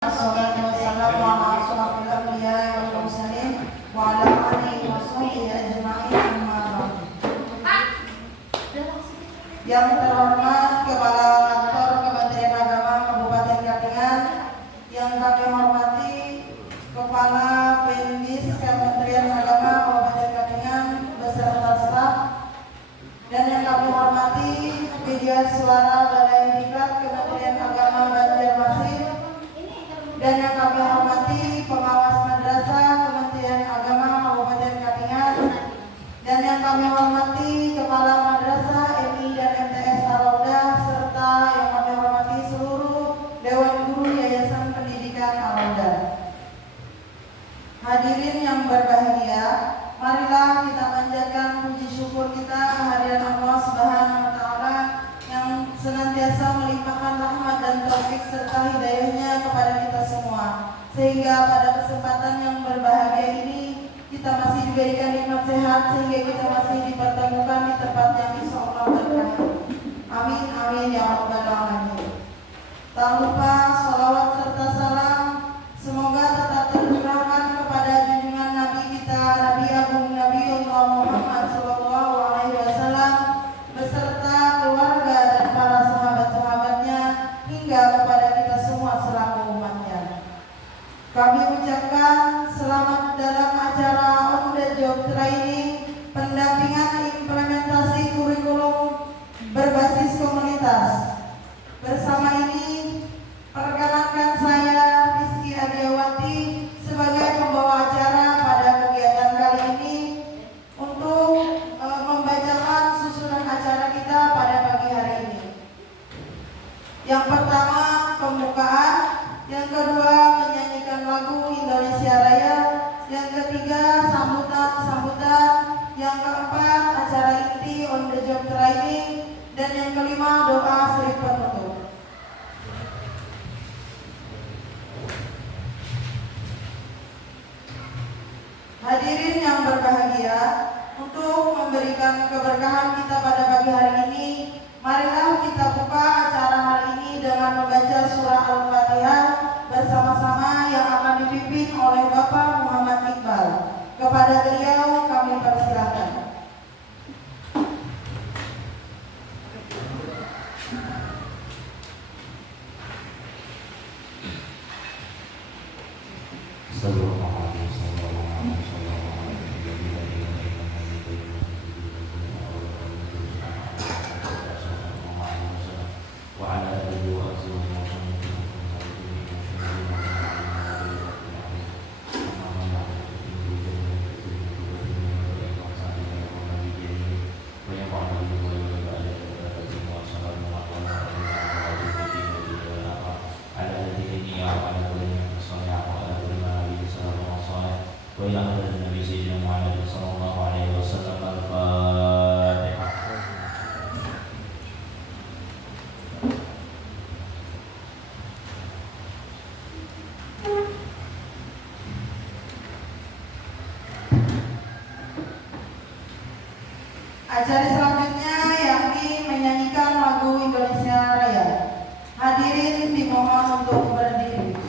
Assalatu wassalamu ala asyrafil anbiya'i wal mursalin wa ala alihi wa sahbihi ajma'in amma ba'du. Yang terhormat Kepala Kantor Kementerian Agama Kabupaten Katingan, yang kami hormati Kepala Pendidik Kementerian Agama Kabupaten Katingan beserta staf, dan yang kami hormati media suara Balai Diklat Kementerian Agama Banjarmasin, dan yang kami hormati pengawas madrasah Kementerian Agama Kabupaten Katingan, dan yang kami hormati Kepala Madrasah MI dan MTS Al-Raudah, serta yang kami hormati seluruh Dewan Guru Yayasan Pendidikan Al-Raudah. Hadirin yang berbahagia, marilah kita panjatkan puji syukur kita kehadiran Allah Subhanahu wa Ta'ala yang senantiasa melimpahkan rahmat dan taufik serta hidayahnya kepada kita semua, sehingga pada kesempatan yang berbahagia ini kita masih diberikan nikmat sehat, sehingga kita masih dipertemukan di tempat yang insyaallah berkah. Amin amin ya rabbal alamin. Tak lupa salawat serta salam semoga tetap tercurahkan kepada junjungan Nabi kita, Nabi Agung Nabiullah Muhammad sallallahu alaihi wasallam beserta keluarga dan para sahabat-sahabatnya hingga kepada kita semua selaku umatnya. Kami ucapkan selamat dalam acara On the Job Training pendampingan implementasi kurikulum berbasis komunitas. Bersama ini perkenalkan saya Rizky Adiawati sebagai pembawa acara pada kegiatan kali ini untuk membacakan susunan acara kita pada pagi hari ini. Yang pertama pembukaan, yang kedua menyanyikan lagu Indonesia Raya, yang ketiga sambutan, yang keempat acara inti On the Job Training, dan yang kelima doa seri penutup. Hadirin yang berbahagia, untuk memberikan keberkahan kita pada pagi hari ini, marilah kita buka acara hari ini dengan membaca surah Al-Fatihah bersama-sama yang akan dipimpin oleh Bapak Muhammad Iqbal. Kepada beliau kami persilakan. Acara selanjutnya yakni menyanyikan lagu Indonesia Raya. Hadirin dimohon untuk berdiri.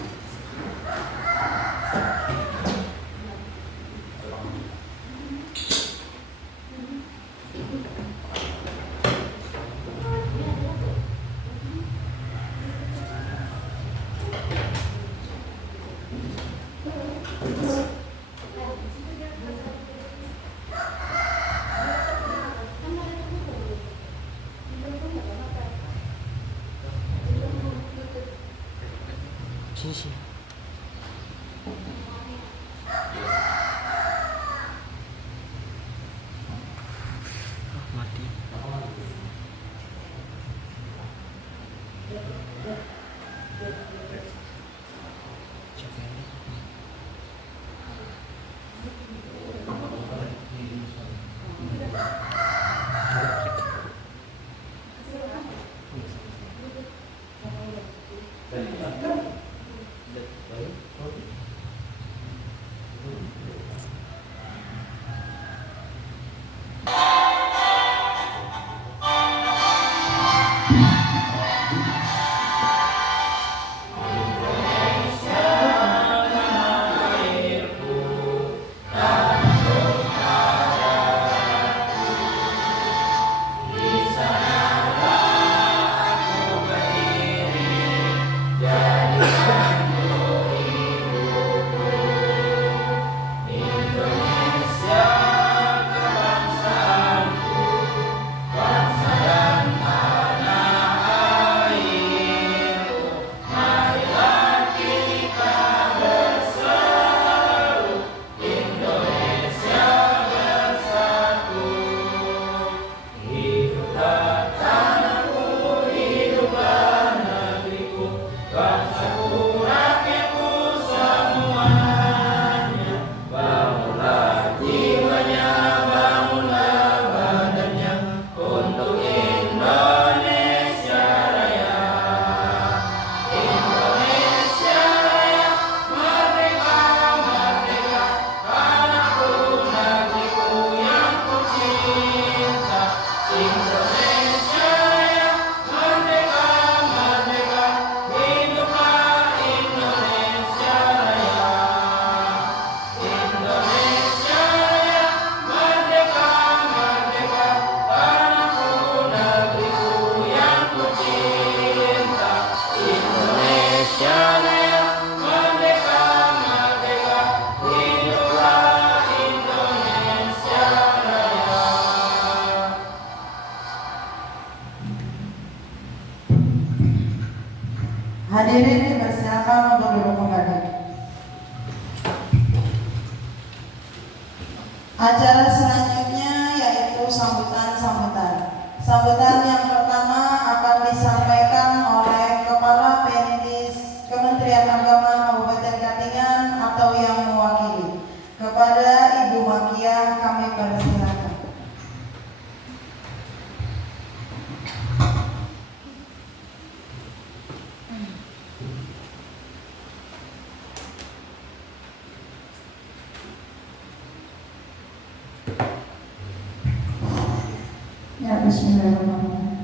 Bismillahirrahmanirrahim.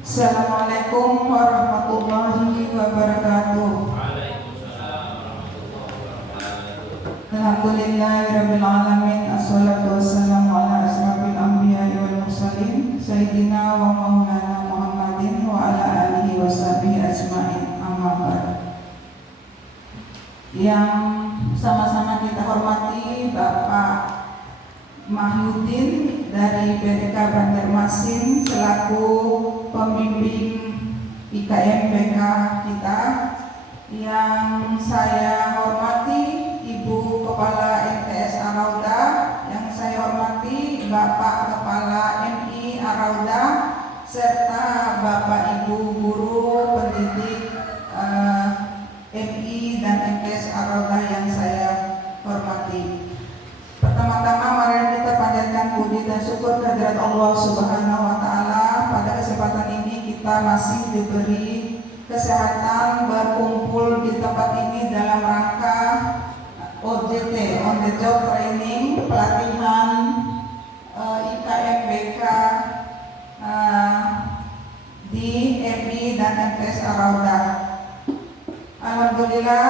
Assalamualaikum warahmatullahi wabarakatuh. Alhamdulillahirabbil alamin. Assalatu wassalamu ala asrofil anbiya'i wal mursalin sayyidina wa maulana Muhammadin wa ala alihi washabihi ajmain. Amma ba'd. Yang sama-sama kita hormati Bapak Mahyudin dari BDK Banjarmasin selaku pembimbing IKM-BK kita, yang saya hormati Ibu Kepala MTS Arauda, yang saya hormati Bapak Kepala MI Arauda, serta Bapak Ibu guru pendidik MI dan MTS Arauda yang saya hormati. Pertama-tama mari kita panjatkan puji dan syukur kehadirat Allah Subhanahu wa taala. Pada kesempatan ini kita masih diberi kesehatan berkumpul di tempat ini dalam rangka OJT, on the job training, pelatihan IKM-BK di MI dan MTS Arauda. Alhamdulillah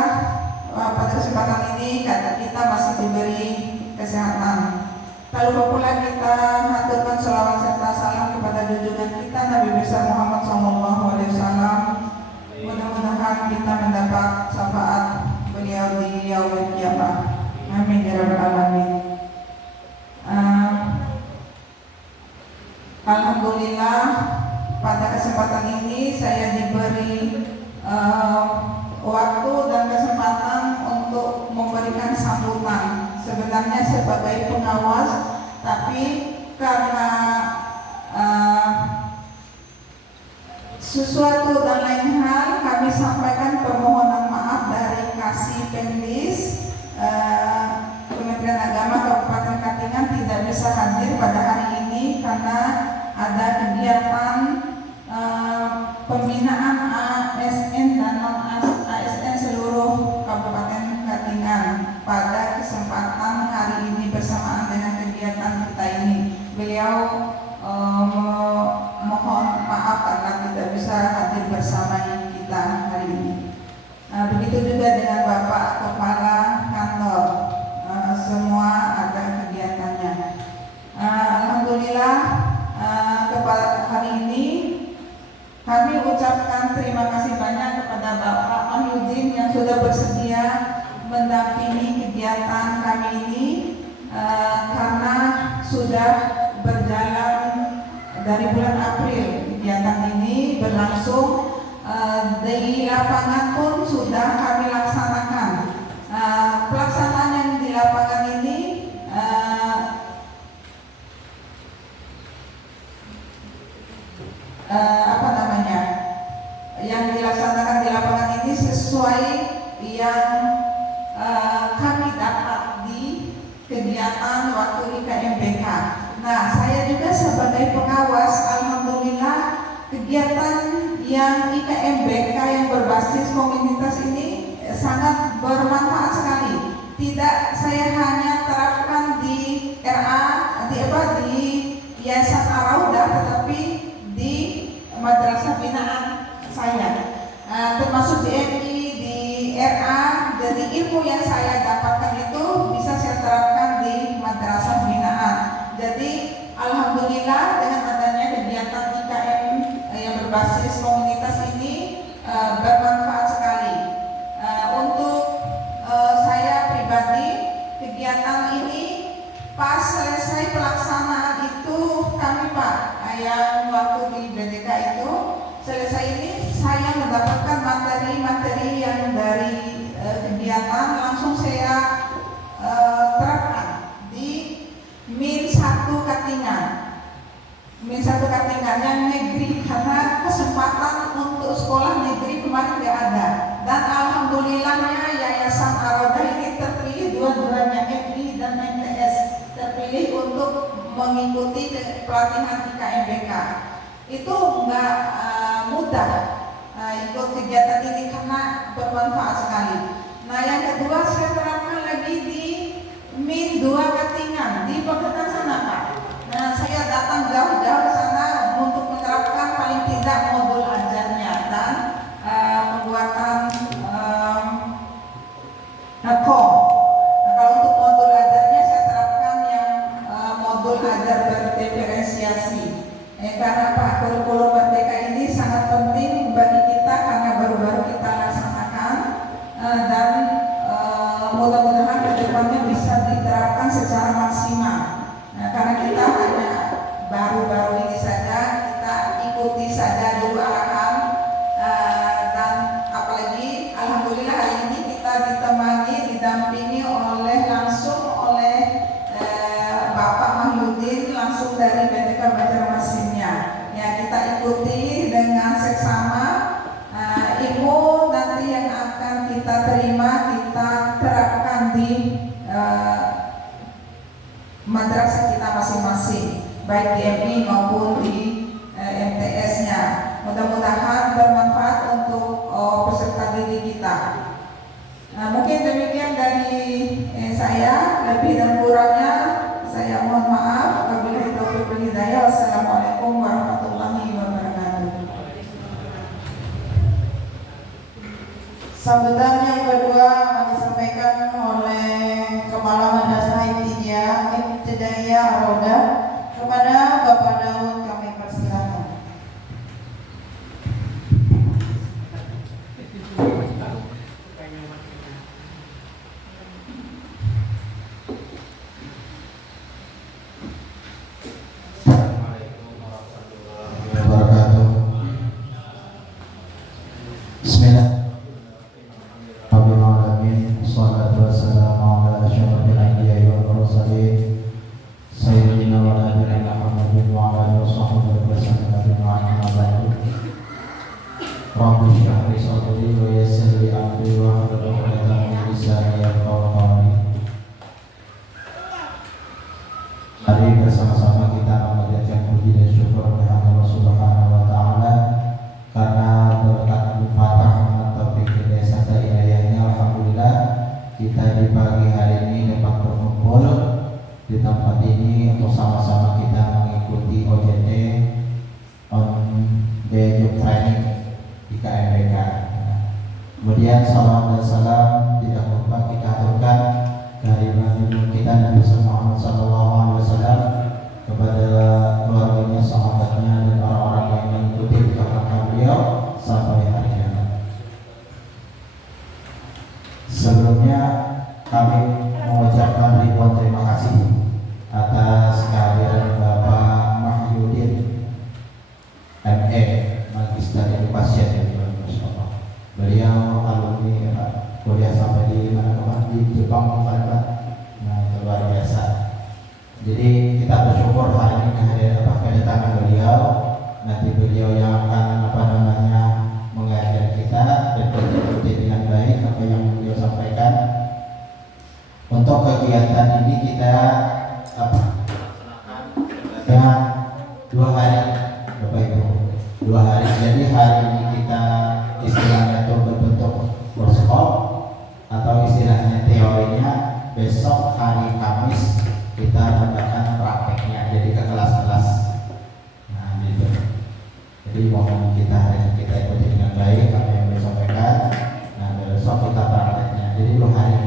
pada kesempatan ini kita masih diberi kesehatan. Tak lupa pula kita haturkan selawat serta salam kepada junjungan kita Nabi besar Muhammad SAW. Mudah-mudahan kita mendapat syafaat beliau di yaumil qiyamah. Amin ya rabbal alamin. Alhamdulillah pada kesempatan ini saya diberi waktu dan kesempatan untuk memberikan sambutan. Sebenarnya sebagai pengawas, tapi karena sesuatu dan lain hal kami sampaikan permohonan maaf dari Kasih Pendis Kementerian Agama Kabupaten Katingan tidak bisa hadir pada hari ini karena ada kegiatan pembinaan ASN dan non-ASN seluruh Kabupaten Katingan. Pada kesempatan hari ini bersamaan dengan kegiatan kita ini, beliau mohon maaf karena tidak bisa hadir bersama kita hari ini. Begitu juga dengan Bapak Kepala Kantor, semua ada kegiatannya. Alhamdulillah kepada hari ini kami ucapkan terima kasih banyak kepada Bapak Mahyudin yang sudah bersedia mendampingi kegiatan kami ini karena sudah berjalan dari bulan April. Kegiatan ini berlangsung, di lapangan pun sudah kami laksanakan. Pelaksanaan yang di lapangan ini yang dilaksanakan di lapangan ini sesuai yang kami dapat di kegiatan waktu IKM-BK. Nah, saya juga sebagai pengawas, alhamdulillah kegiatan yang IKM-BK yang berbasis komunitas ini sangat bermanfaat sekali. Tidak saya hanya terapkan di di Yayasan Arauda, tetapi di madrasah binaan saya, termasuk di MI, di RA. Jadi ilmu yang saya dapatkan itu bisa saya terapkan di madrasah binaan. Jadi alhamdulillah dengan adanya kegiatan IKM yang berbasis komunitas ini bermanfaat sekali. Untuk saya pribadi, kegiatan ini pas selesai pelaksanaan itu kami Pak, yang waktu di BDK itu selesai ini saya mendapatkan materi-materi yang dari kegiatan langsung saya terapkan di Min 1 Katingan. Min 1 Katingan yang negeri, karena kesempatan untuk sekolah negeri kemarin tidak ada. Dan alhamdulillahnya Yayasan Arauda ini terpilih dua-duanya, MI dan MTS, terpilih untuk mengikuti pelatihan IKM-BK. Itu enggak mudah ikut kegiatan ini karena bermanfaat sekali. Nah, yang kedua saya terapkan lagi di Min 2 Katingan di Peketan sana Pak. Nah, saya datang jauh-jauh ke sana Kom. Nah, kalau untuk modul ajarnya saya terapkan yang modul ajar berdiferensiasi. Karena Pak, kurikulum merdeka ini sangat penting bagi kita karena baru-baru kita laksanakan dan mudah-mudahan ke depannya bisa diterapkan secara maksimal. Nah, karena kita hanya baru-baru ini saja, kita ikuti saja dulu arahan dan apalagi alhamdulillah hari ini kita didampingi langsung oleh Bapak Mahyudin langsung dari BTK Banjarmasinnya. Ya, kita ikuti dengan seksama ilmu nanti yang akan kita terima, kita terapkan di madrasah kita masing-masing, baik di MI maupun di MTS-nya. Mudah-mudahan bermanfaat untuk peserta didik kita. Nah, mungkin demikian dari saya, lebih dan kurangnya saya mohon maaf. Wabillahi taufiq wal hidayah. Wassalamualaikum warahmatullahi wabarakatuh. Sambutan yang kedua akan disampaikan oleh Kepala Madrasah Ibtidaiyah Ar-Roda kepada Bapak Daud, kami persilakan. Mari bersama-sama kita memanjatkan puji dan syukur kepada Allah Subhanahu wa taala karena berkat limpahan rahmat taufik hidayah serta inayahnya, alhamdulillah kita di pagi hari ini dapat berkumpul di tempat ini untuk sama-sama kita mengikuti OJT on the job training di KMBK. Kemudian salam dan salam tidak lupa kita aturkan dari baginda kita Nabi Muhammad SAW kepada keluarganya, sahabatnya, dan orang-orang yang mengikuti jejak beliau sampai hari kiamat. Sebelumnya kami mengucapkan ribuan terima kasih atas kehadiran Bapak Mahyudin ME Magister Edukasi. Beliau alumni kuliah sampai di mana di Jepang, nah luar biasa. Jadi kita bersyukur hari ini kedatangan beliau. Nanti beliau yang akan mengajar kita dan kita dengan baik apa yang beliau sampaikan. Untuk kegiatan ini kita dengan 2 hari, Bapak Ibu, 2 hari. Jadi hari ini kita istilahnya itu berbentuk workshop atau istilahnya teorinya. Besok hari Kamis kita mengadakan prakteknya, jadi ke kelas-kelas. Nah, gitu. Jadi mohon kita hari ini kita ikuti dengan baik apa yang beliau sampaikan. Nah, besok kita prakteknya. Jadi 2 hari.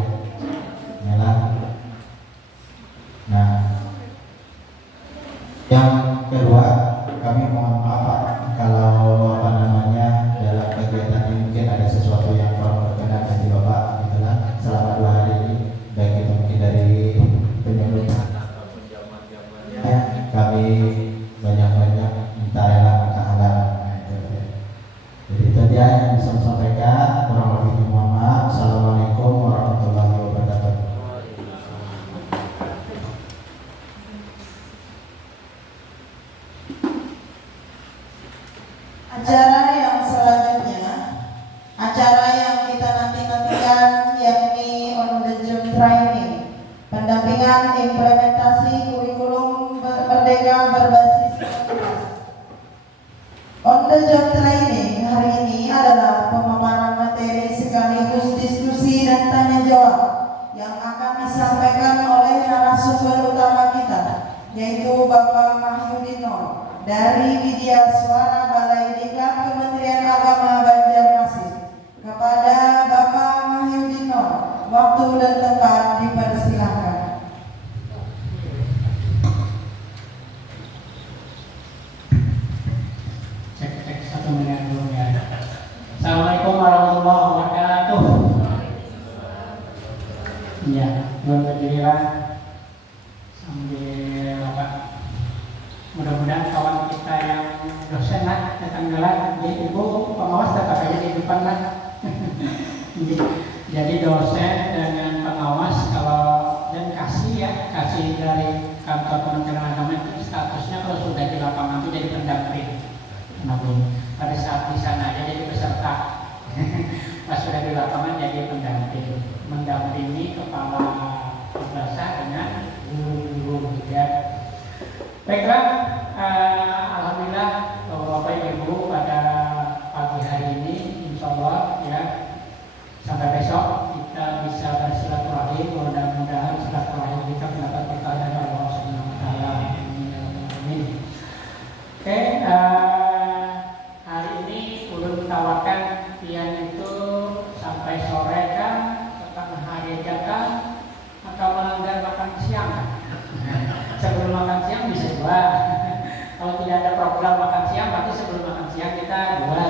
Yalah. Nah, yang kedua, kami mohon maaf kalau dalam kegiatan ini mungkin ada sesuatu yang kurang berkenan bagi Bapak, gitulah. Selama 2 hari ini, baik itu mungkin dari penyembuhan ataupun jamuan-jamuannya, kami banyak-banyak minta rela minta halal. Jadi itu dia yang bisa saya sampaikan. Kurang lebihnya mohon maaf. Assalamualaikum warahmatullahi wabarakatuh. Acara yang selanjutnya, acara yang kita nanti-nantikan, yakni on the job training, pendampingan implementasi kurikulum merdeka berbasis komunitas. On the job training hari ini adalah pemaparan materi sekaligus diskusi dan tanya jawab yang akan disampaikan oleh narasumber utama kita, yaitu Bapak Mahyudin Nur dari Widya Suara Balai Diklat Kementerian Agama Banjarmasin. Kepada Bapak Mahyudin Nur, waktu Iya, alhamdulillah. Sambil apa? Mudah-mudahan kawan kita yang dosen lah datang gelar. Jadi ibu pengawas tetap aja di depan lah. Jadi dosen dengan pengawas kalau dan kasih dari kantor Kementerian Agama itu statusnya kalau sudah di lapangan itu jadi pendamping. Kenapa? Pada saat di sana aja jadi peserta. Pas sudah di lapangan jadi pendamping, mendampingi kepala madrasah dengan guru-guru juga. Baiklah, alhamdulillah Bapak Ibu pada pagi hari ini, insya Allah ya sampai besok kita bisa bersilaturahim. Mudah-mudahan silaturahim kita mendapat berkah dari Allah Subhanahu Wa Taala. Amin. Oke, hari ini ulun tawarkan pian itu sampai sore kan, setengah hari aja kan, atau melanggar makan siang. Sebelum makan siang bisa dua. Kalau tidak ada program makan siang, berarti sebelum makan siang kita dua.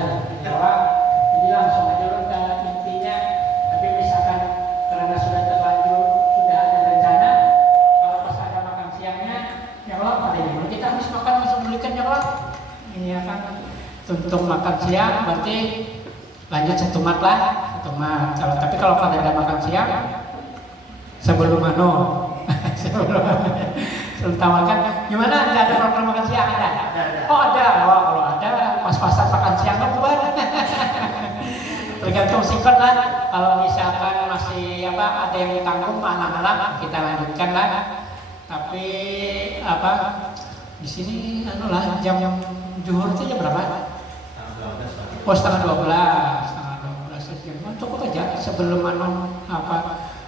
Jadi langsung aja dulu ke intinya. Tapi misalkan karena sudah terlanjur, sudah ada rencana, kalau pas ada makan siangnya, ya Allah, pada ini kita habis makan langsung belikan ya Allah. Ini akan untuk makan siang, berarti lanjut satu mat lah, satu mat. Tapi kalau ada makan siang, sebelum sebelum tawarkan gimana, nggak ada program makan siang? Ada? Oh ada. Oh, kalau ada pas-pasan makan siang kan bubar. Tergantung sikon lah. Kalau misalkan masih ada yang ditanggung anak-anak, kita lanjutkan lah. Tapi di sini jam zuhur itu jam berapa? Oh, setengah 12. Cukup aja sebelum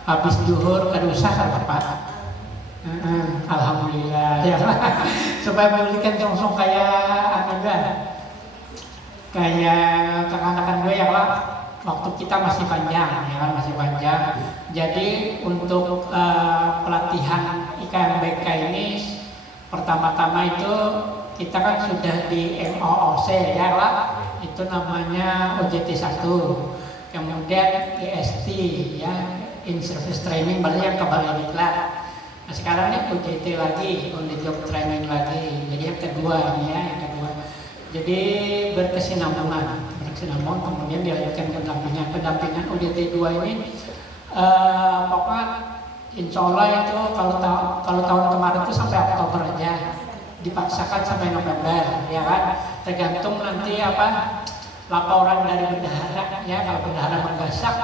habis zuhur kada usah apa. Alhamdulillah ya. Supaya memberikan langsung kayak kayak kekanakan gue ya lah, waktu kita masih panjang ya kan, masih panjang. Jadi untuk pelatihan IKMBK ini pertama-tama itu kita kan sudah di MOOC ya lah, itu namanya OJT 1, kemudian IST ya, in service training, berarti yang kembali diklat. Nah sekarangnya OJT lagi, on the job training lagi. Jadi yang kedua ini ya, yang kedua. Jadi berkesinambungan, kemudian dilanjutkan pendampingan OJT 2 ini. Pokoknya insya Allah itu kalau tahun kemarin itu sampai Oktober aja, dipaksakan sampai November ya kan. Tergantung nanti laporan dari bendahara ya, kalau bendahara menggasak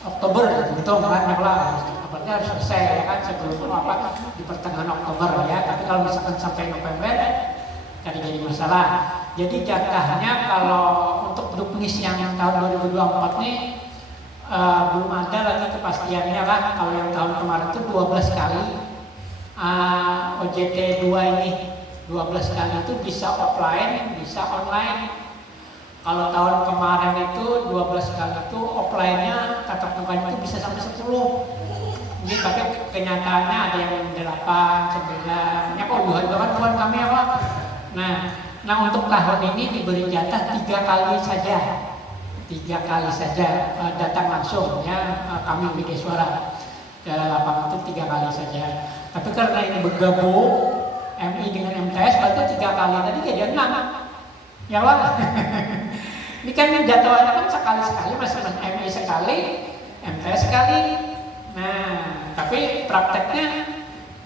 Oktober itu kan berarti harus selesai ya kan, sebelum di pertengahan Oktober ya. Tapi kalau misalkan sampai November kan jadi masalah. Jadi jatahnya kalau untuk Duknis yang tahun 2024 ini belum ada lagi kepastiannya lah. Kalau yang tahun kemarin itu 12 kali OJT 2 ini 12 kali itu bisa offline, bisa online. Kalau tahun kemarin itu 12 kali itu offline-nya tatap mukanya itu bisa sampai 10. Jadi tapi kenyataannya ada yang 8, 9. Ya kok Tuhan kami apa? Nah untuk tahun ini diberi jatah 3 kali saja. 3 kali saja datang langsung ya, kami bikin suara ke lapangan itu 3 kali saja. Tapi karena ini bergabung MI dengan MTS, berarti 3 kali tadi jadi 6. Ya lah. Ini kan jadwalnya kan sekali-sekali, masih MI sekali, MTS sekali. Nah, tapi prakteknya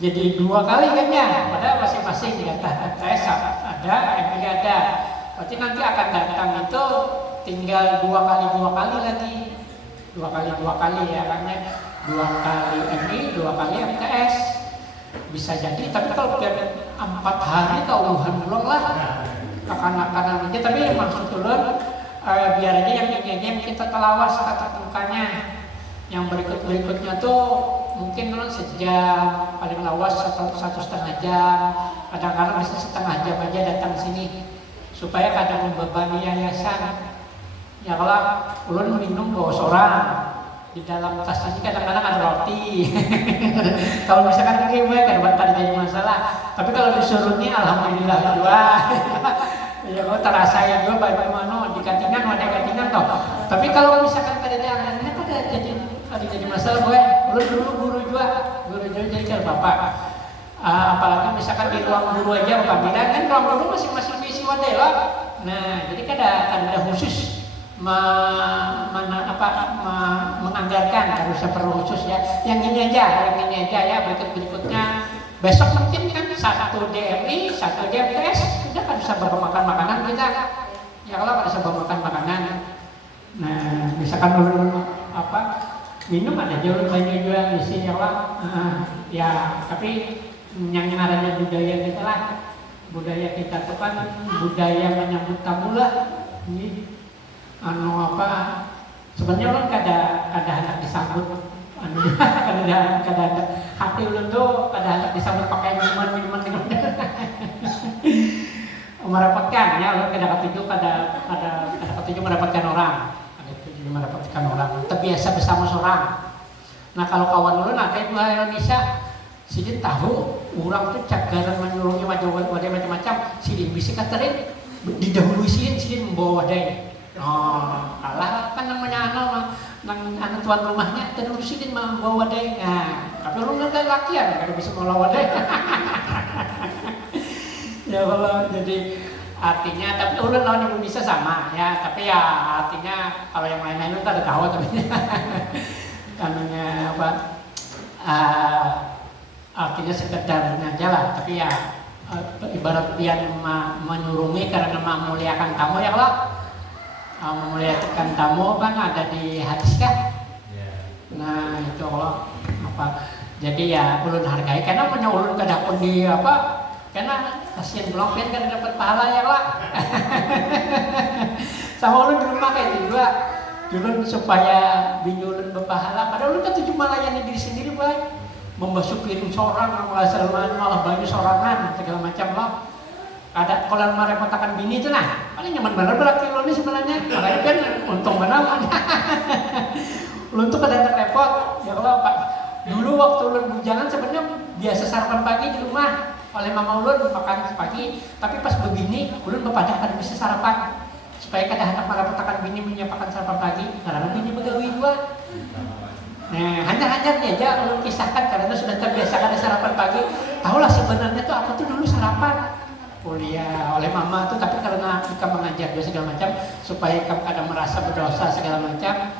jadi 2 kali kan ya, padahal masing-masing jatah MTS ada, MI ada. Berarti nanti akan datang itu tinggal 2 kali lagi. 2 kali ya, karena 2 kali MI, 2 kali MTS. Bisa jadi, tapi kalau biar 4 hari keuluhan belum lah. Kanan-kanan aja, tapi maksud turun biar aja yang kita telawas tatap mukanya. Yang berikutnya tuh mungkin sejam, paling lawas 1,5 jam, kadang-kadang bisa setengah jam aja datang sini supaya kadang membebani yayasan. Ya kalau ulun minum bawa seorang, di dalam tas ini kadang-kadang ada roti. Kalau misalkan gimana kan jadi masalah. Tapi kalau disuruh ini alhamdulillah dua. Ya kalau terasa ya juga bagaimana di kantingan toh. Tapi kalau misalkan ada anaknya kan jadi masalah gue. Ulun dulu guru juga jadi cara bapak. Apalagi misalkan di ruang guru aja apabila kan ruang guru masing-masing diisi wadah lah. Nah, jadi ada khusus menganggarkan harusnya perlu khusus ya. Yang ini aja ya berikutnya. Besok mungkin kan 1 DMI, 1 DMTS, udah kan bisa bawa makan makanan kita. Ya kalau bisa bawa makan makanan. Nah, misalkan dulu minum ada jual banyak juga di sini ya Allah. Ya, tapi yang namanya budaya kita lah. Budaya kita itu kan budaya menyambut tamu lah. Ini sebenarnya orang kada hendak disambut kada hati ulun tuh kada hendak disambut pakai minuman merepotkan ya ulun kada ketujuh mendapatkan orang terbiasa bersama seorang. Nah kalau kawan ulun ada dua Indonesia sidin tahu orang tuh cagaran menyuruhnya wadah macam-macam sidin bisa katarin didahului sidin membawa wadah. Kalah kan namanya nang tuan rumahnya terus sidin membawa wadah. Nah, tapi lu nggak lakian kalau bisa membawa wadah. Ya kalau jadi artinya tapi ulun lawan Indonesia sama ya, tapi ya artinya kalau yang lain-lain itu ada tahu tapi kanunya artinya sekedar aja lah, tapi ya ibarat dia menyurungi karena memuliakan tamu ya kalau memuliakan tamu kan ada di hadis kan. Nah itu Allah jadi ya ulun hargai karena punya ulun kadapun di karena kasihan belum kan dapat pahala ya lah. Sama ulun di rumah kayak juga ulun supaya bini ulun berpahala padahal ulun kan tujuh melayani diri sendiri baik membasuh piring seorang malah banyu sorangan segala macam loh. Ada kalau merepotkan bini itu nah paling nyaman bener berarti ulun ini sebenarnya makanya kan untung benar. Ulun tuh kadang repot ya kalau dulu waktu ulun bujangan sebenarnya biasa sarapan pagi di rumah oleh mama ulun makan pagi, tapi pas begini ulun bepada kan bisa sarapan supaya kada hendak merepotkan bini menyiapkan sarapan pagi karena bini begawi juga. Nah hanya aja ulun kisahkan karena sudah terbiasa kada sarapan pagi. Tahulah sebenarnya tuh apa tuh dulu sarapan kuliah oleh mama tuh, tapi karena kita mengajar dia segala macam supaya kamu kada merasa berdosa segala macam.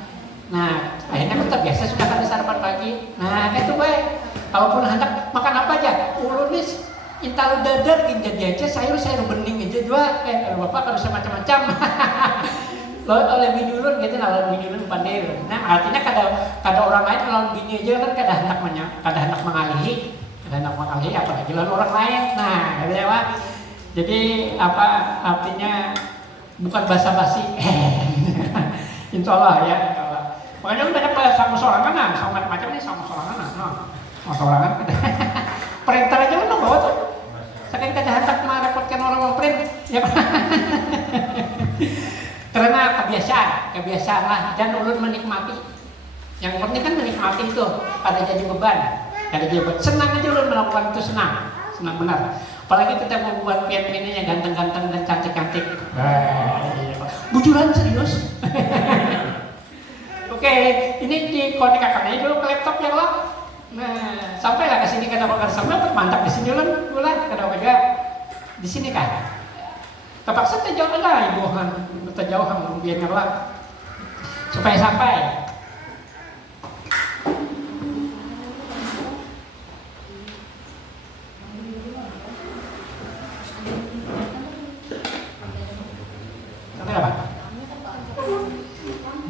Nah akhirnya kita biasa sudah kada sarapan pagi. Nah itu baik. Kalaupun hendak makan apa aja, ulun nih intalu dadar jadi aja sayur bening aja juga. Bapak kalau bisa macam-macam. Oleh bini ulun gitu, lawan bini ulun pandai. Nah artinya kada orang lain lawan bini aja kan kada hendak mengalihi apalagi lawan orang lain. Nah gitu ya Pak. Jadi artinya bukan basa-basi. Insyaallah ya. Makanya lu banyak sama sorangan sama macam ini sama sorangan sama sorangan. Printer aja lu bawa tuh. Saking kada hendak merepotkan orang print ya. Karena kebiasaan lah dan ulun menikmati. Yang penting kan menikmati itu, kada jadi beban. Senang aja ulun melakukan itu senang benar. Apalagi kita membuat pian-piannya yang ganteng-ganteng dan cantik-cantik. Bujuran serius. Oke, ini dikonekkan aja dulu ke laptop ya lo. Nah, sampailah ke sini kada sampai mantap di sini ulah kada aja. Di sini kan. Terpaksa terjauh lah ibuhan, terjauhan biar lah. Supaya sampai.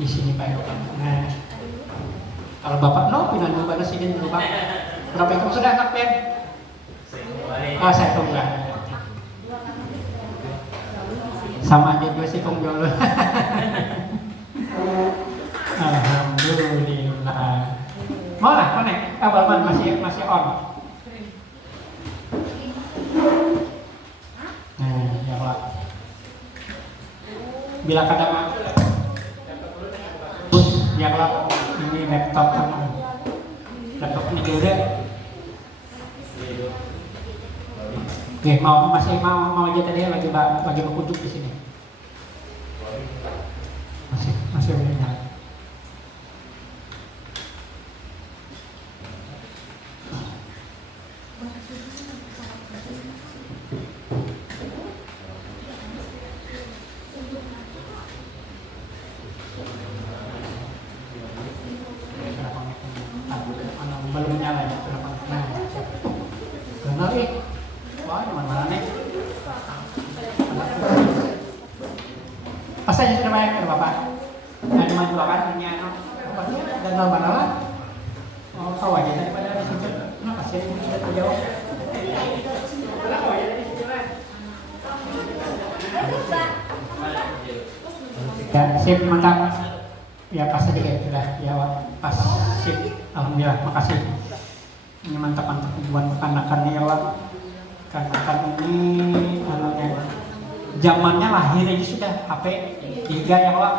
Di sini Pak. Nah, kalau Bapak pindah dulu pada sini dulu Pak. Berapa ekor sudah anak pen? Saya tunggu. Sama aja gue sih tunggu. Alhamdulillah. Mau lah, konek. Balman masih on. Nah, ya Allah. Bila kadang ya kalau ini laptop ini juga. Oke, masih mau aja tadi lagi berkuduk di sini. Masih menyala. Belum nyala ya, benar nih. Wah, mana nih? Pasanya sudah banyak kan Bapak? Ada maju kan punya dan gambar apa? Oh, kau aja daripada di situ. Nah, kasihan ibu sudah terjawab. Ya, sip, mantap. Ya, pas aja kayak sudah. Ya, pas, sip. Alhamdulillah, makasih. Ini mantap-mantap buat anak-anak ya, Wak. Karena kan ini zamannya lahir aja sudah HP 3 ya, Wak.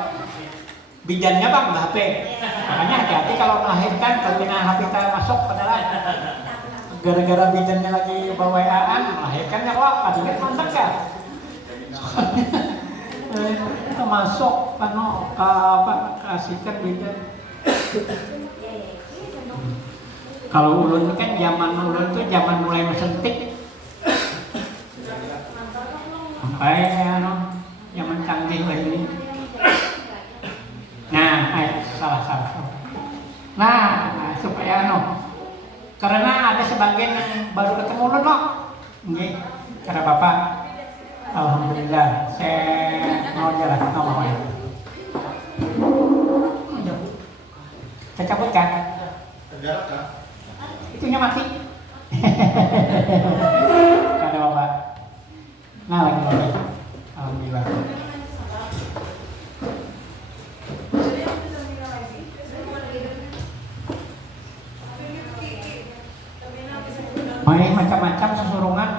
Bijannya Bang, udah HP. Makanya hati-hati kalau melahirkan, kalau HP kita masuk padahal gara-gara bijannya lagi bawa WA-an, melahirkan ya, Wak. Adiknya mantap kan? Kita masuk kasihkan bidan. Kalau ulun kan zaman ulun tuh zaman mulai mesentik sampai zaman canggih lah ini. Nah, salah. Nah, supaya karena ada sebagian yang baru ketemu ulun loh. Nggih, karena Bapak alhamdulillah saya mau jalan mau ya. Saya cabut kan? Terjarak kan? Itunya mati. Ada Bapak. Nah, lagi. Alhamdulillah. Main macam-macam susurungan.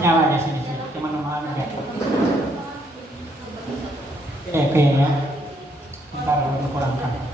Nyala di sini, teman-teman ya. EP ya. Bentar aku kurangkan.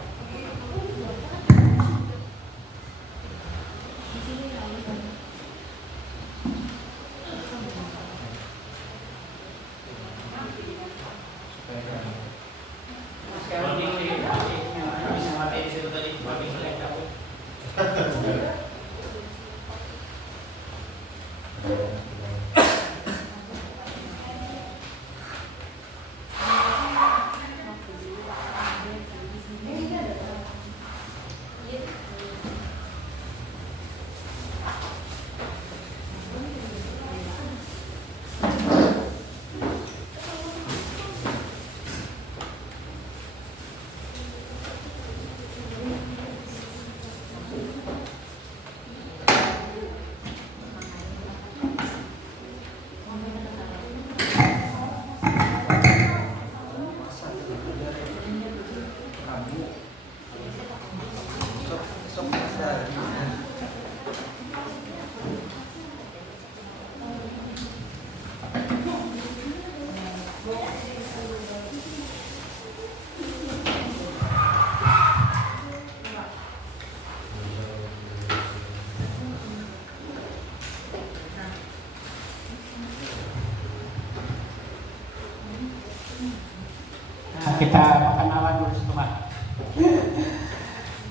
Kita perkenalan dulu semua.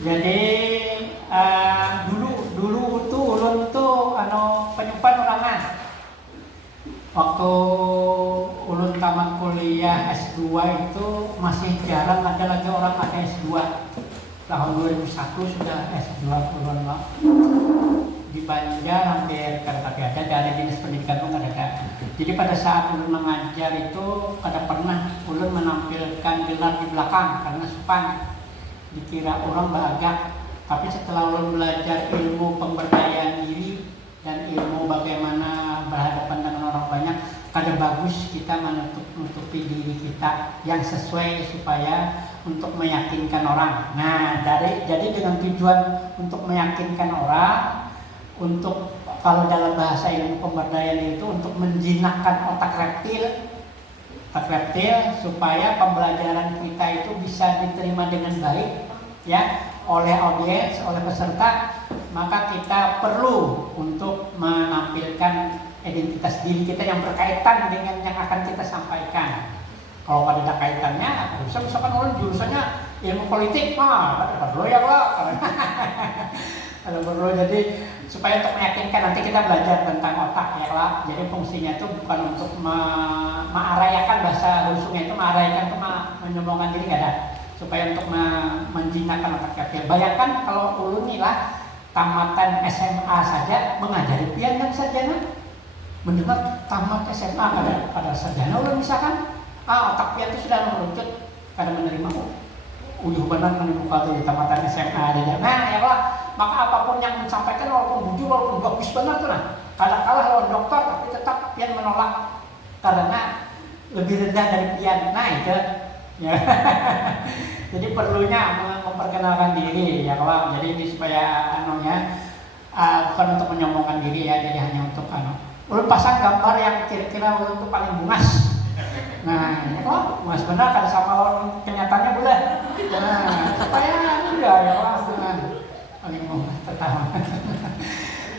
Jadi dulu tuh ulun tuh penyimpan ulangan. Waktu ulun tamat kuliah S2 itu masih jarang ada lagi orang pakai S2. Tahun 2001 sudah S2 ulun loh. Di Banjar hampir kagak ada dari dinas pendidikan pun ada. Jadi pada saat ulun mengajar itu pernah ulun menampilkan gelar di belakang karena sopan, dikira orang bahagia. Tapi setelah ulun belajar ilmu pemberdayaan diri dan ilmu bagaimana berhadapan dengan orang banyak, kada bagus kita menutupi diri kita yang sesuai supaya untuk meyakinkan orang. Nah, jadi dengan tujuan untuk meyakinkan orang, untuk kalau dalam bahasa ilmu pemberdayaan itu untuk menjinakkan otak reptil terreptil supaya pembelajaran kita itu bisa diterima dengan baik ya oleh audiens, oleh peserta. Maka kita perlu untuk menampilkan identitas diri kita yang berkaitan dengan yang akan kita sampaikan. Kalau pada ada kaitannya, misalkan orang jurusannya ilmu politik, perlu ya Pak. Kalau perlu, jadi supaya untuk meyakinkan nanti kita belajar tentang otak ya Pak. Jadi fungsinya itu bukan untuk mengarayakan, bahasa rusuhnya itu mengarayakan itu menyombongkan diri, nggak ada. Supaya untuk menjinakkan otak kita. Bayangkan kalau ulun nih lah tamatan SMA saja mengajari pian dan sarjana. Mendengar tamat SMA pada sarjana ulun misalkan, otak pian itu sudah mengerucut karena menerima uyuh benar menemukan di tamatan SMA ada. Nah ya Pak, maka apapun yang disampaikan walaupun jujur walaupun bagus benar tuh nah, kalah lawan dokter tapi tetap pian menolak karena lebih rendah dari pian. Nah itu ya. Jadi perlunya memperkenalkan diri ya Pak. Jadi ini supaya bukan untuk menyombongkan diri ya, jadi hanya untuk ulun pasang gambar yang kira-kira ulun itu paling bungas. Nah, ya Pak, bungas benar kan sama lawan kenyataannya boleh. Nah, supaya udah ya Pak, paling bungas pertama.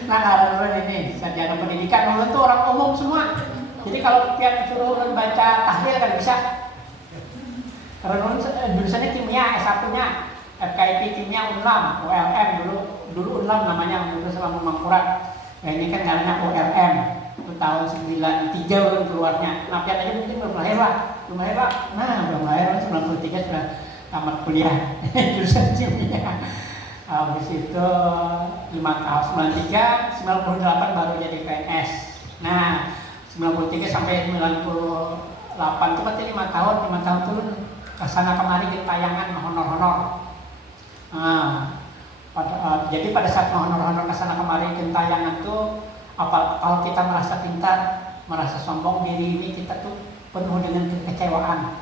Nah, ulun ini sarjana pendidikan, ulun tuh orang umum semua. Jadi kalau tiap suruh ulun baca tahlil kan bisa. Karena ulun jurusannya kimia, S1-nya FKIP kimia UNLAM, ULM dulu UNLAM namanya, dulu selama Mangkurat. Nah, ini kan namanya ULM. Itu tahun 93 ulun keluarnya. Nah, pian aja mungkin belum lahir Pak. Nah, belum lahir 93 sudah tamat kuliah jurusan kimia. Habis itu 5 tahun, 93, 98 baru jadi PNS. Nah, 93 sampai 98 itu berarti 5 tahun turun kesana kemari di tayangan honor-honor. Nah, jadi pada saat honor-honor kesana kemari di tayangan tuh, kalau kita merasa pintar, merasa sombong diri ini, kita tuh penuh dengan kekecewaan.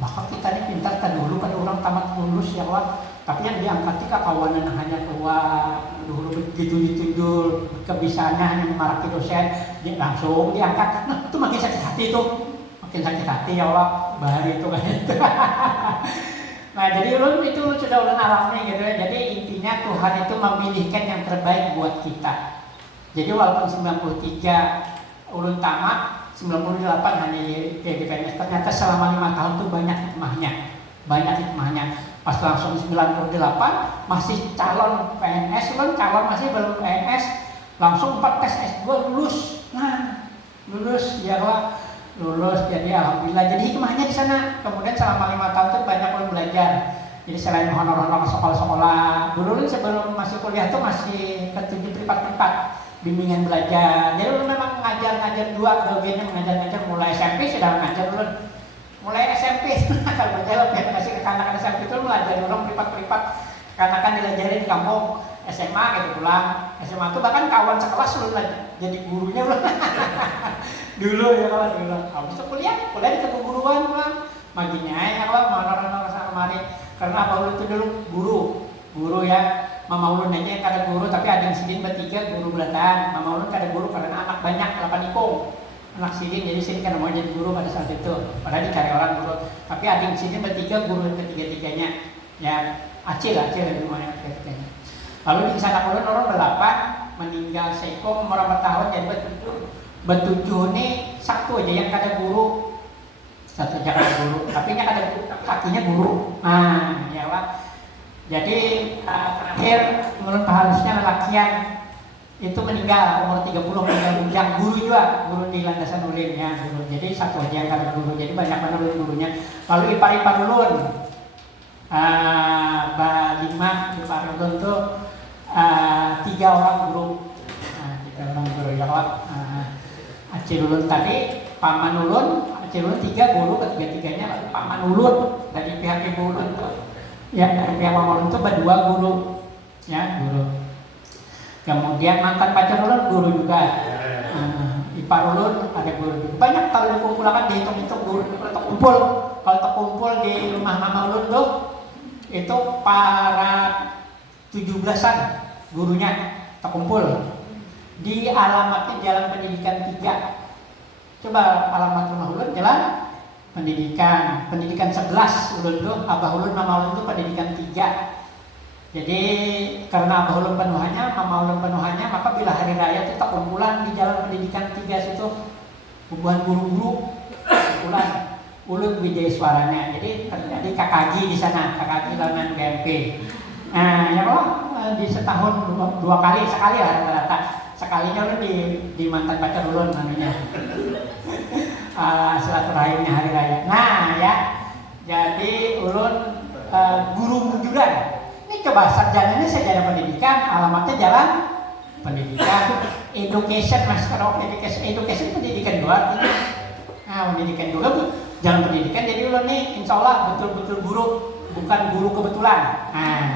Maka kita ini pintar kan dulu kan orang tamat lulus ya Wak. Tapi yang diangkat kawanan hanya keluar dulu begitu ditunjuk kebisaannya hanya memarahi dosen, dia langsung diangkat. Nah itu makin sakit hati tuh, makin sakit hati ya Wak. Bahari itu kan itu. Nah jadi ulun itu sudah ulun alami gitu ya. Jadi intinya Tuhan itu memilihkan yang terbaik buat kita. Jadi walaupun 93 ulun tamat, 98 hanya di PNS, ternyata selama 5 tahun itu banyak hikmahnya. Pas langsung 98 masih calon PNS, ulun calon masih belum PNS, langsung 4 tes S2 lulus. Nah lulus ya Wak. Lulus, jadi alhamdulillah. Jadi hikmahnya di sana. Kemudian selama 5 tahun itu banyak ulun belajar. Jadi selain honor-honor sekolah-sekolah, dulu sebelum masuk kuliah tuh masih ketujuh privat-privat bimbingan belajar. Jadi ulun memang ngajar dua bagiannya, mengajar mulai SMP sudah ngajar ulun. Mulai SMP kalau menjawab ya kasih ke anak-anak SMP itu belajar orang privat-privat. Karena kan diajarin di kampung, SMA gitu pulang. SMA tuh bahkan kawan sekelas ulun jadi gurunya ulun. Dulu ya kalau dulu. Habis itu kuliah di keguruan pulang. Maginya ya kalau mau sama kemari. Karena abah ulun itu dulu guru ya. Mama ulun aja yang kada guru, tapi ada yang sidin bertiga guru belatan. Mama ulun kada guru karena anak banyak 8 ikung. Anak sidin, jadi sidin kan mau jadi guru pada saat itu. Padahal dicari orang guru. Tapi ada yang sidin bertiga guru ketiga-tiganya. Ya acil lebih banyak ketiga-tiganya. Lalu di sana ulun orang 8 meninggal seiko berapa tahun jadi betujuh nih satu aja yang kada guru, tapi yang kada guru, kakinya guru. Nah ya Pak. Jadi terakhir menurut harusnya lelakian itu meninggal umur 30 meninggal bujang, guru juga, guru di landasan ulin ya guru. Jadi satu aja yang kada guru, jadi banyak banget gurunya. Lalu ipar ulun 5 ipar ulun tuh 3 orang guru. 3 orang guru ya Pak. Acil ulun tadi, paman ulun, acil ulun 3 guru, ketiga-tiganya paman ulun dari pihak ibu ulun tuh. Ya dari pihak paman ulun tuh 2 guru, ya guru. Kemudian mantan pacar ulun guru juga. Ipar ulun ada guru juga. Banyak kalau dikumpulkan dihitung-hitung guru terkumpul. Kalau terkumpul di rumah mama ulun tuh itu para 17-an gurunya terkumpul. Di alamatnya Jalan Pendidikan 3. Coba alamat rumah ulun Jalan pendidikan 11 ulun tuh, abah ulun mama ulun tuh pendidikan 3. Jadi karena abah ulun penuhannya, mama ulun penuhannya, maka bila hari raya itu tak kumpulan di jalan pendidikan 3 situ, hubungan guru-guru kumpulan ulun Wijaya Suaranya. Jadi terjadi KKG di sana, KKG lawan GMP. Nah, ya kok di setahun dua kali, sekali lah rata-rata. Sekalinya ulun di mantan pacar ulun namanya. Silaturahimnya hari raya. Nah, ya. Jadi ulun guru mujuran. Ini coba sarjananya sejarah pendidikan, alamatnya jalan pendidikan, education, master of education pendidikan dua. Nah, pendidikan juga jalan pendidikan. Jadi ulun nih, insya Allah betul-betul guru, bukan guru kebetulan. Nah,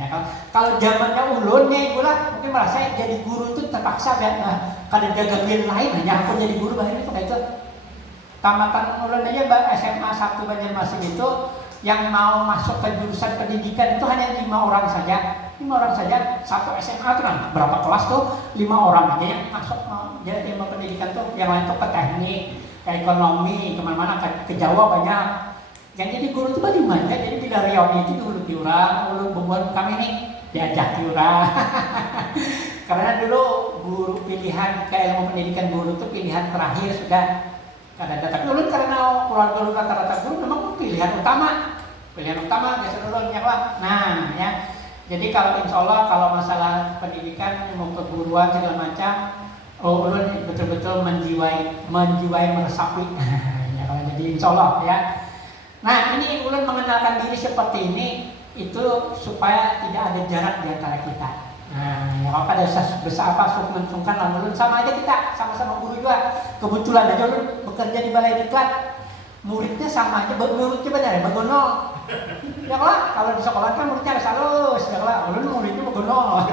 ya kalau zamannya ulun nih, gula mungkin merasa jadi guru itu terpaksa ya. Kadang jaga pilihan lain, hanya aku jadi guru bahkan itu. Tamatan ulun aja SMA 1 Banjarmasin itu yang mau masuk ke jurusan pendidikan itu hanya 5 orang saja. 5 orang saja, satu SMA tuh kan berapa kelas tuh 5 orang aja yang masuk jadi ilmu pendidikan tuh, yang lain tuh ke teknik, ke ekonomi, kemana-mana ke Jawa banyak. Yang jadi guru itu paling banyak. Jadi bila reuni itu dulu diurang, ulun membuat kami nih diajak diurang. Karena dulu guru pilihan ke ilmu pendidikan guru itu pilihan terakhir sudah. Tapi ulun karena keluarga ulun rata-rata guru memang pilihan utama biasa ulun ya Pak. Nah ya, jadi kalau insya Allah kalau masalah pendidikan ilmu keguruan segala macam, ulun betul-betul menjiwai meresapi. Ya kalau jadi insya Allah ya. Nah ini ulun mengenalkan diri seperti ini itu supaya tidak ada jarak di antara kita. Nah, ya kalau ada besar apa sungkan lalu sama aja kita sama-sama guru juga. Kebetulan aja lu bekerja di balai diklat, muridnya sama aja, muridnya benar ya, begono. Ya kalau di sekolah kan muridnya harus halus, ya kalau lu muridnya begono.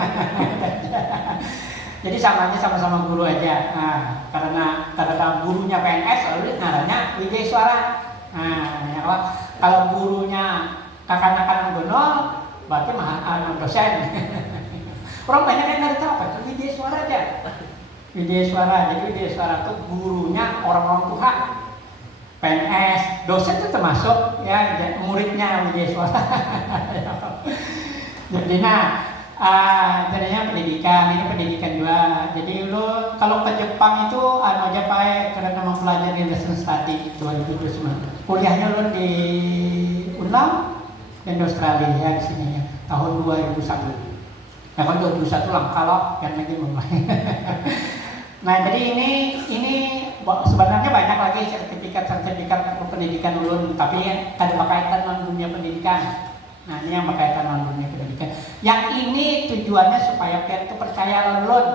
Jadi sama aja sama-sama guru aja. Nah, karena gurunya PNS, lalu namanya Wijaya Suara. Nah, ya kalau gurunya kanak-kanak begono, berarti dosen. Orang banyak yang nggak tahu apa itu Wijaya Suara aja. Wijaya Suara, jadi Wijaya Suara itu gurunya orang-orang Tuhan. PNS, dosen itu termasuk ya muridnya Wijaya Suara. Jadi jadinya pendidikan, ini pendidikan juga. Jadi lu kalau ke Jepang itu aja pakai karena mempelajari lesson study 2009. Kuliahnya lu di Unlam dan di Australia ya di sini ya, tahun 2001. Nah, kalau 2021 lang kalau yang lagi mulai. Nah, jadi ini sebenarnya banyak lagi sertifikat pendidikan ulun, tapi ada berkaitan dengan dunia pendidikan. Nah, ini yang berkaitan dengan dunia pendidikan. Yang ini tujuannya supaya kalian itu percaya ulun.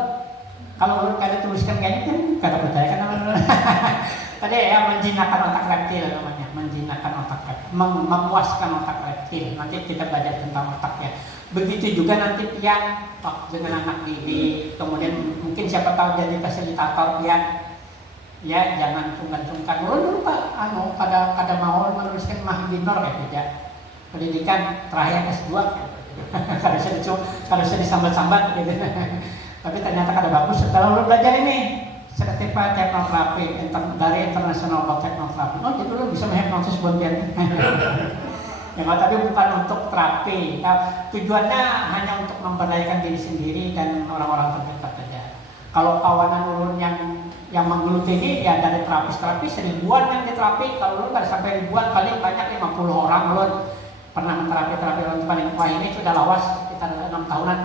Kalau ulun kada tuliskan kayak ini, kada percaya kan ulun. Tadi ya menjinakkan otak reptil namanya, memuaskan otak reptil. Nanti kita belajar tentang otak ya. Begitu juga nanti pian dengan anak didik, kemudian mungkin siapa tahu jadi fasilitator pian, ya jangan sungkan-sungkan. Dulu Pak, pada mau menuliskan mahadinor ya tidak, pendidikan terakhir S2, kalau saya disambat-sambat gitu. Tapi ternyata kada bagus. Setelah lu belajar ini sertifikat teknoterapi dari International of Technotherapy, jadi lu bisa menghipnosis bontian. Ya, tapi bukan untuk terapi. Nah, tujuannya hanya untuk memberdayakan diri sendiri dan orang-orang terdekat saja. Kalau kawanan ulun yang menggeluti ini ya dari terapis ribuan yang diterapi. Kalau ulun nggak sampai ribuan, paling banyak 50 orang ulun pernah menterapi ulun paling wah ini sudah lawas sekitar 6 tahunan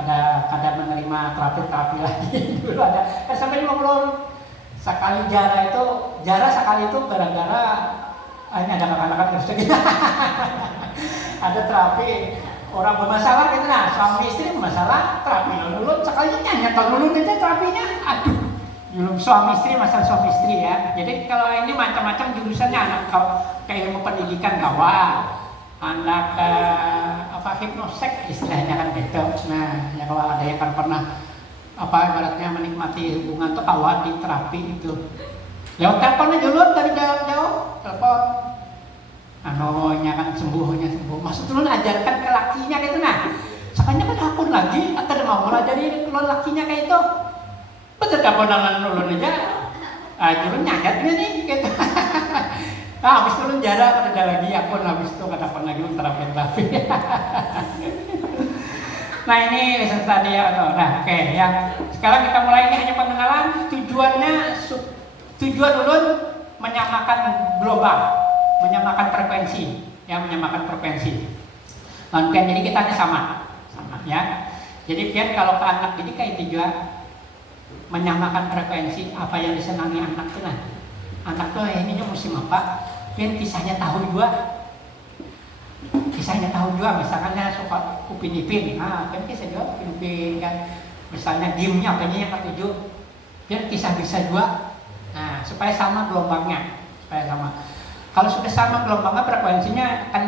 kada menerima terapi lagi. Dulu ada sampai 50 orang. Sekali jara sekali itu gara-gara ini ada kakak-kakak terus gitu. Ada terapi orang bermasalah gitu, nah suami istri bermasalah terapi dulu sekali nyata dulu aja terapinya, aduh belum suami istri masalah suami istri ya. Jadi kalau ini macam-macam jurusannya, anak kayak ilmu pendidikan kawan, anak hipnosek istilahnya kan gitu. Nah ya kalau ada yang kan pernah ibaratnya menikmati hubungan tuh kawan di terapi itu. Lewat telepon aja dulu dari jauh-jauh, telepon. Kan sembuh. Maksud dulu ajarkan ke lakinya kayak itu nah. Sakanya kan akun lagi, atau mau mulai dari keluar lakinya kayak itu. Betul teleponan dulu aja. Turun nyadatnya nih gitu. Nah, habis turun jarak ada lagi akun, habis itu ada akun lagi terapin rapi. Nah ini lesson tadi ya. Nah oke ya. Sekarang kita mulai, ini hanya pengenalan. Tujuan ulun menyamakan gelombang, menyamakan frekuensi, ya menyamakan frekuensi. Jadi kita hanya sama ya. Jadi pian kalau ke anak jadi kayak tujuan menyamakan frekuensi apa yang disenangi anak tuh. Nah anak tuh ini musim apa? Pian kisahnya tahu juga. Kisahnya tahu juga, misalkan suka Upin Ipin, nah kan kisah juga Upin Ipin kan, misalnya gamenya apanya yang ketujuh, dan kisah bisa juga, nah supaya sama gelombangnya, supaya sama. Kalau sudah sama gelombangnya frekuensinya akan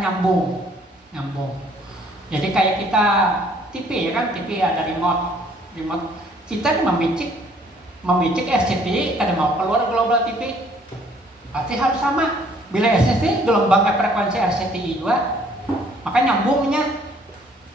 nyambung. Jadi kayak kita TV ya kan, TV ada remote kita memicik RCTI, kada mau keluar global TV, pasti harus sama. Bila RCTI gelombangnya frekuensi RCTI juga, maka nyambungnya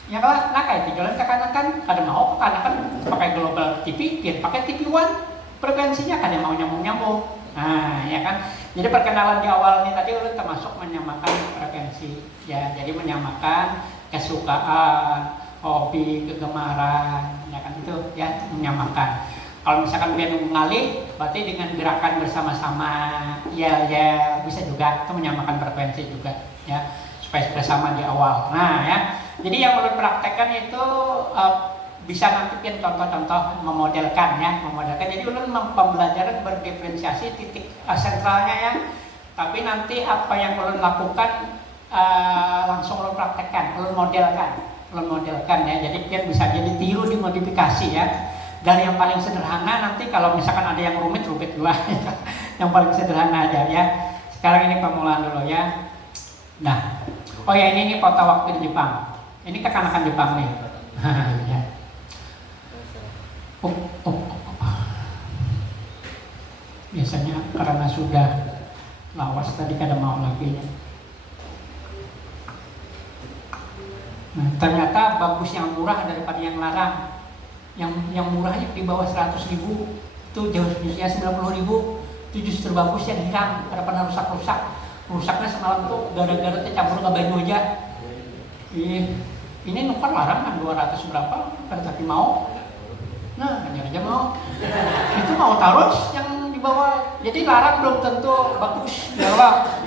ya kan. Nah kayak di jalan kekanakan kada mau kekanakan pakai global TV, biar pakai TV One frekuensinya kada mau nyambung. Nah ya kan, jadi perkenalan di awal ini tadi udah termasuk menyamakan frekuensi ya, jadi menyamakan kesukaan, hobi, kegemaran ya kan, itu ya menyamakan. Kalau misalkan dia mengalih, berarti dengan gerakan bersama-sama ya bisa juga, itu menyamakan frekuensi juga ya, supaya sudah sama di awal. Nah ya, jadi yang perlu praktekkan itu bisa nanti pian contoh-contoh memodelkan. Jadi ulun pembelajaran berdiferensiasi titik sentralnya ya, tapi nanti apa yang ulun lakukan langsung ulun praktekkan, ulun modelkan ya. Jadi pian bisa jadi tiru, dimodifikasi ya. Dari yang paling sederhana, nanti kalau misalkan ada yang rumit juga yang paling sederhana aja ya. Sekarang ini pemulaan dulu ya. Nah, oh ya ini foto waktu di Jepang. Ini kekanakan Jepang nih. Ya. Biasanya karena sudah lawas tadi kada mau lagi ya. Nah, ternyata bagus yang murah daripada yang larang. Yang murahnya di bawah 100.000 itu jauh sebesar 90.000 itu justru bagus yang hilang daripada rusaknya semalam tuh gara-gara campur ke baju aja. Ini nukar larang kan 200 berapa kada tapi mau. Nah hanya aja mau. Itu mau taruh yang di bawah, jadi larang belum tentu bagus ya Allah.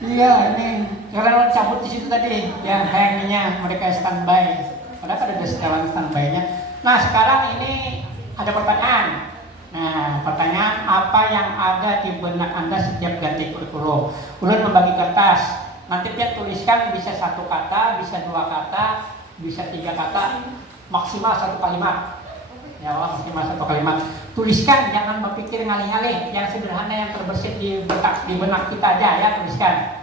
Iya ini karena cabut di situ tadi ya, kayaknya mereka standby, padahal ada setelan standby-nya. Nah sekarang ini ada pertanyaan. Nah pertanyaan, apa yang ada di benak Anda setiap ganti kurikulum? Ulun membagi kertas, nanti dia tuliskan bisa 1 kata, bisa 2 kata, bisa 3 kata, maksimal 1 kalimat. Ya Allah, maksimal 1 kalimat. Tuliskan, jangan berpikir ngalih-ngalih, yang sederhana yang terbersit di benak kita aja ya, tuliskan.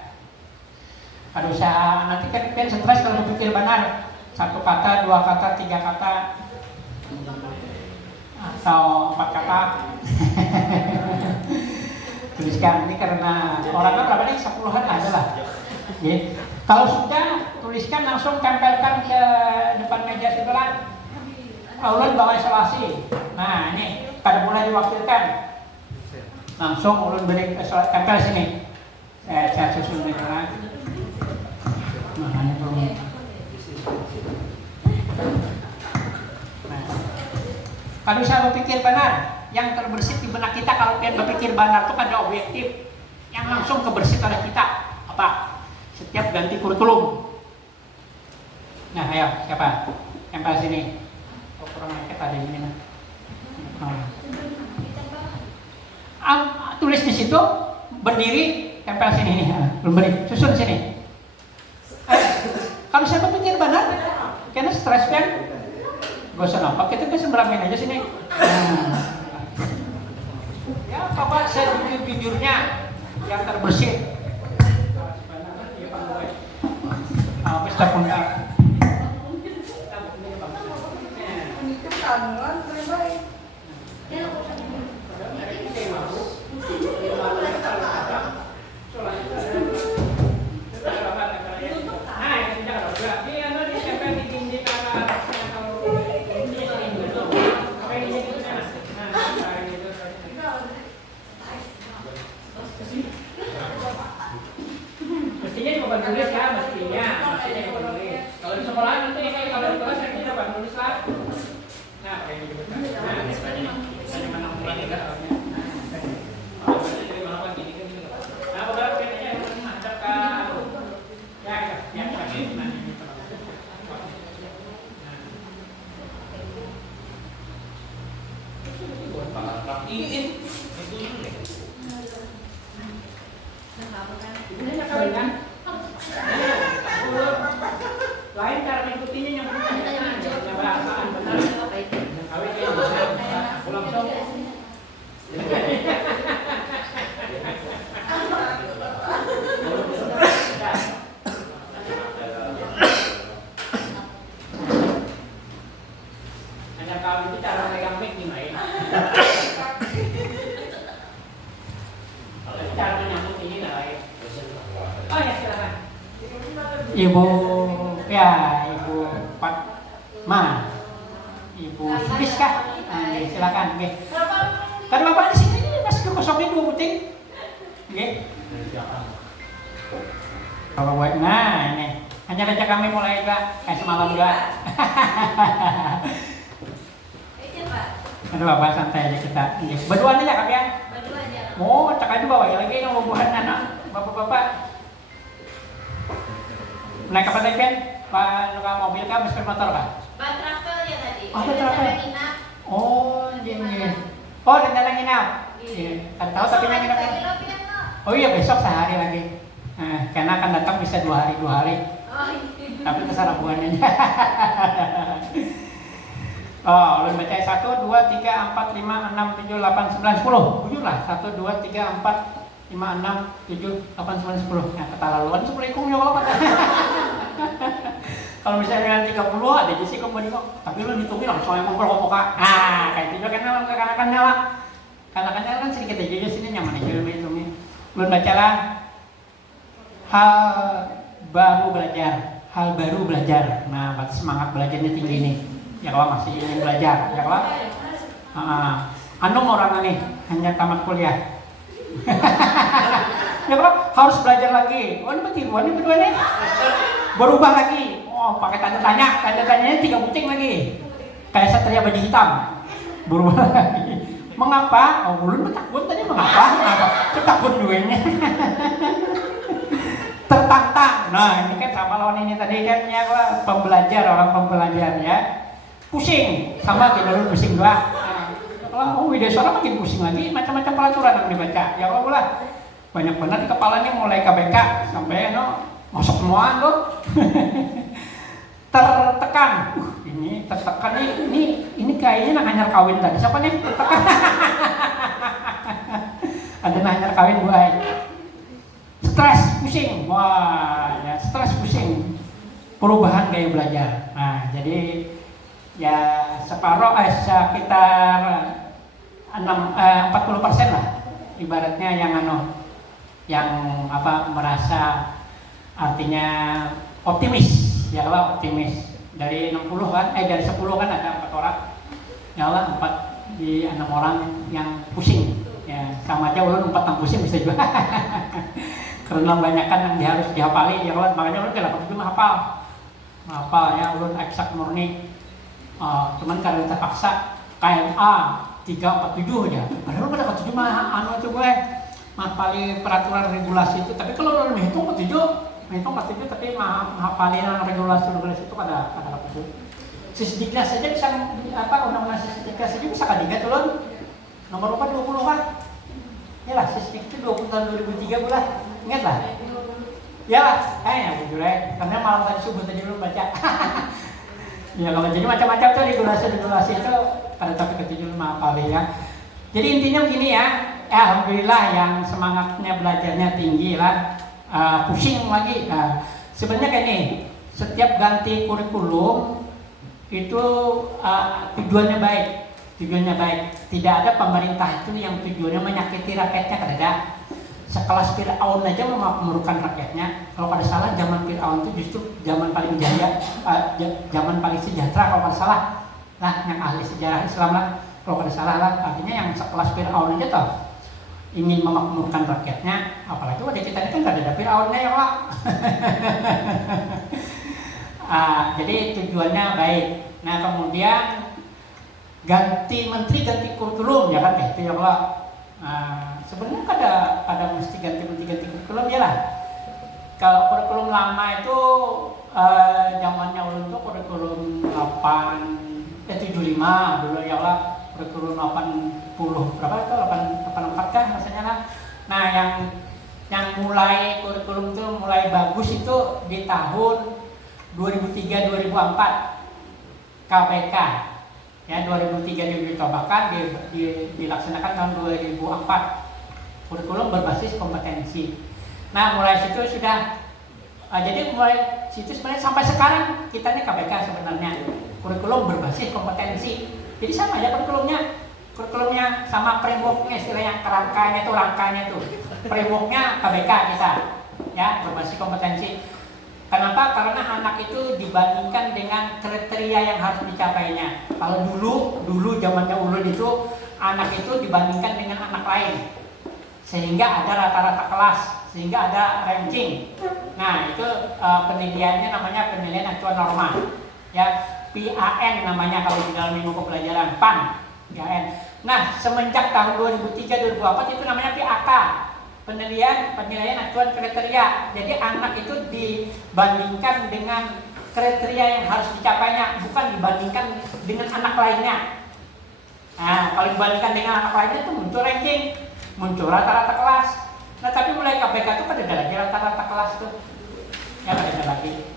Kalau usah nanti kan stres kalau berpikir benar. 1 kata, 2 kata, 3 kata, atau 4 kata. Tuliskan, ini karena orangnya berapa nih, 10-an ada lah ya. Kalau sudah tuliskan, langsung tempelkan ke depan meja sebelah. Ulun bawa isolasi. Nah ini kada boleh diwakilkan, langsung ulun beri tempel sini. Saya susun ini lah. Nah ini belum. Kalau bisa berpikir benar, yang terbersit di benak kita kalau pian berpikir benar itu ada objektif yang langsung kebersit oleh kita. Apa? Setiap ganti kurikulum. Nah, ayo siapa? Tempel sini. Oh, kurang lengket ada ini nah. Tulis di situ, berdiri, tempel sini nih. Belum beri, susun sini. Kalau saya berpikir benar, karena stres kan? Gak usah nampak, kita bisa beramain aja sini. Ya, Bapak saya jujur-jujurnya yang terbersit. Pesta pundak. Itu kamuan, baik-baik. kan? Lain cara mengikutinya yang bahasaan benar. Kawin yang benar. Pulang sok. Hanya kawin itu cara megang mic gimana? Cara menyambut ini lain. Oh ya silakan. Ibu Fatma, Ibu Subiska, silakan. Kan bapak di sini masih kosongin 2 puting. Oke. Bapak buat, nah ini hanya baca kami mulai juga kayak semalam juga. Aduh bapak santai aja kita. Berdua aja kalian. Mau cek aja bawa ya lagi yang buat anak bapak-bapak. Naik kapal lagi kan? Pak mobil kah, bus motor kah? Pak travel ya tadi. Oh, ada travel. Oh, iya. Oh, rencana nginap. Iya. Kan tahu tapi yang nginap. Oh iya, besok sehari lagi. Nah, karena akan datang bisa 2 hari. Oh iya. Tapi terserah buahnya. Oh, ulun baca 1, 2, 3, 4, 5, 6, 7, 8, 9, 10. 7 lah. 1, 2, 3, 4, 5, 6, 7, 8, 9, 10. Nah, keterlaluan 10 ikung ya kalau kalau misalnya 30 ada aja sih kamu kok. Tapi lu hitungin langsung yang ngumpul kok. Ah, kayak itu juga kan kanakan nyala. Kanakan nyala kan sedikit aja sini nyaman aja lu hitungin. Belum bacalah hal baru belajar. Nah, berarti semangat belajarnya tinggi nih. Ya kalau masih ingin belajar, ya kalau Anum orang nih hanya tamat kuliah. Ya kalau harus belajar lagi. Oh, ini petiruan ini berdua nih. Berubah lagi. Oh, pakai tanya-tanyanya 3 puting lagi. Kayak satria baju hitam. Berubah lagi. Mengapa? Oh, ulun takut tadi mengapa? Takut duanya. Tertantang. Nah, ini kan sama lawan ini tadi kan ya orang pembelajar ya. Pusing sama kita pusing juga. Kalau Wideswara makin pusing lagi, macam-macam peraturan yang dibaca. Ya Allah lah, banyak benar di kepalanya mulai KBK sampai masuk semua tuh. Tertekan. Ini tertekan ini kayaknya nanyar kawin tadi. Siapa nih tertekan? Ada nanyar kawin buat. Stres, pusing. Wah, ya stres pusing. Perubahan gaya belajar. Nah, jadi ya sekitar 40% lah ibaratnya yang merasa artinya optimis ya Allah optimis dari 60 kan dari 10 kan ada 4 orang ya Allah 4 di 6 orang yang pusing ya sama aja ulun 4 yang pusing bisa juga karena banyak kan yang harus dihafali ya Allah makanya ulun kalau itu hafal ya ulun eksak murni cuman karena terpaksa KMA 347 aja. Padahal pada 47 mah itu gue menghafali peraturan regulasi itu. Tapi kalau orang menghitung 47 tapi menghafalin regulasi itu pada 47. Sisdiknas saja bisa undang-undang Sisdiknas saja bisa kadiga tuh lon. Nomor 4 20 kan. Yalah Sisdik itu 20 tahun 2003 bulan. Ingat lah. Yalah, kayaknya jujur ya. Karena malam tadi subuh tadi belum baca. Ya kalau jadi macam-macam tuh regulasi itu pada topik ke-7 kali ya. Jadi intinya begini ya, alhamdulillah yang semangatnya belajarnya tinggi lah, pusing lagi. Sebenarnya kayak nih, setiap ganti kurikulum itu tujuannya baik. Tidak ada pemerintah itu yang tujuannya menyakiti rakyatnya, kada. Sekelas Fir'aun aja memakmurkan rakyatnya. Kalau pada salah zaman Fir'aun itu justru zaman paling jaya, zaman paling sejahtera kalau pada salah. Nah, yang ahli sejarah Islam lah. Kalau pada salah lah, artinya yang sekelas Fir'aun aja toh ingin memakmurkan rakyatnya. Apalagi pada kita ini kan gak ada Fir'aunnya ya Pak. Jadi tujuannya baik. Nah kemudian ganti menteri, ganti kurikulum ya kan kayak itu ya Pak. Sebenarnya ada mesti ganti kurikulum ya lah. Kalau kurikulum lama itu zamannya ulun tuh kurikulum 75 dulu ya lah, kurikulum 80 berapa itu 84 kan rasanya lah. Nah yang mulai kurikulum itu mulai bagus itu di tahun 2003-2004 KPK ya 2003 dicobakan dilaksanakan tahun 2004 kurikulum berbasis kompetensi. Nah mulai situ sudah jadi mulai situ sebenarnya sampai sekarang kita ini KPK sebenarnya kurikulum berbasis kompetensi. Jadi sama aja kurikulumnya sama frameworknya, istilahnya rangkanya tuh frameworknya KBK kita ya berbasis kompetensi. Kenapa? Karena anak itu dibandingkan dengan kriteria yang harus dicapainya. Kalau dulu zamannya ulun itu anak itu dibandingkan dengan anak lain sehingga ada rata-rata kelas, sehingga ada ranking. Nah itu penilaiannya namanya penilaian acuan norma ya, PAN namanya kalau di dalam ilmu pembelajaran, PAN. Nah, semenjak tahun 2003-2004 itu namanya PAK, penilaian acuan kriteria. Jadi anak itu dibandingkan dengan kriteria yang harus dicapainya, bukan dibandingkan dengan anak lainnya. Nah, kalau dibandingkan dengan anak lainnya itu muncul ranking, muncul rata-rata kelas. Nah, tapi mulai KPK itu kan ada lagi rata-rata kelas tuh, ya ada lagi.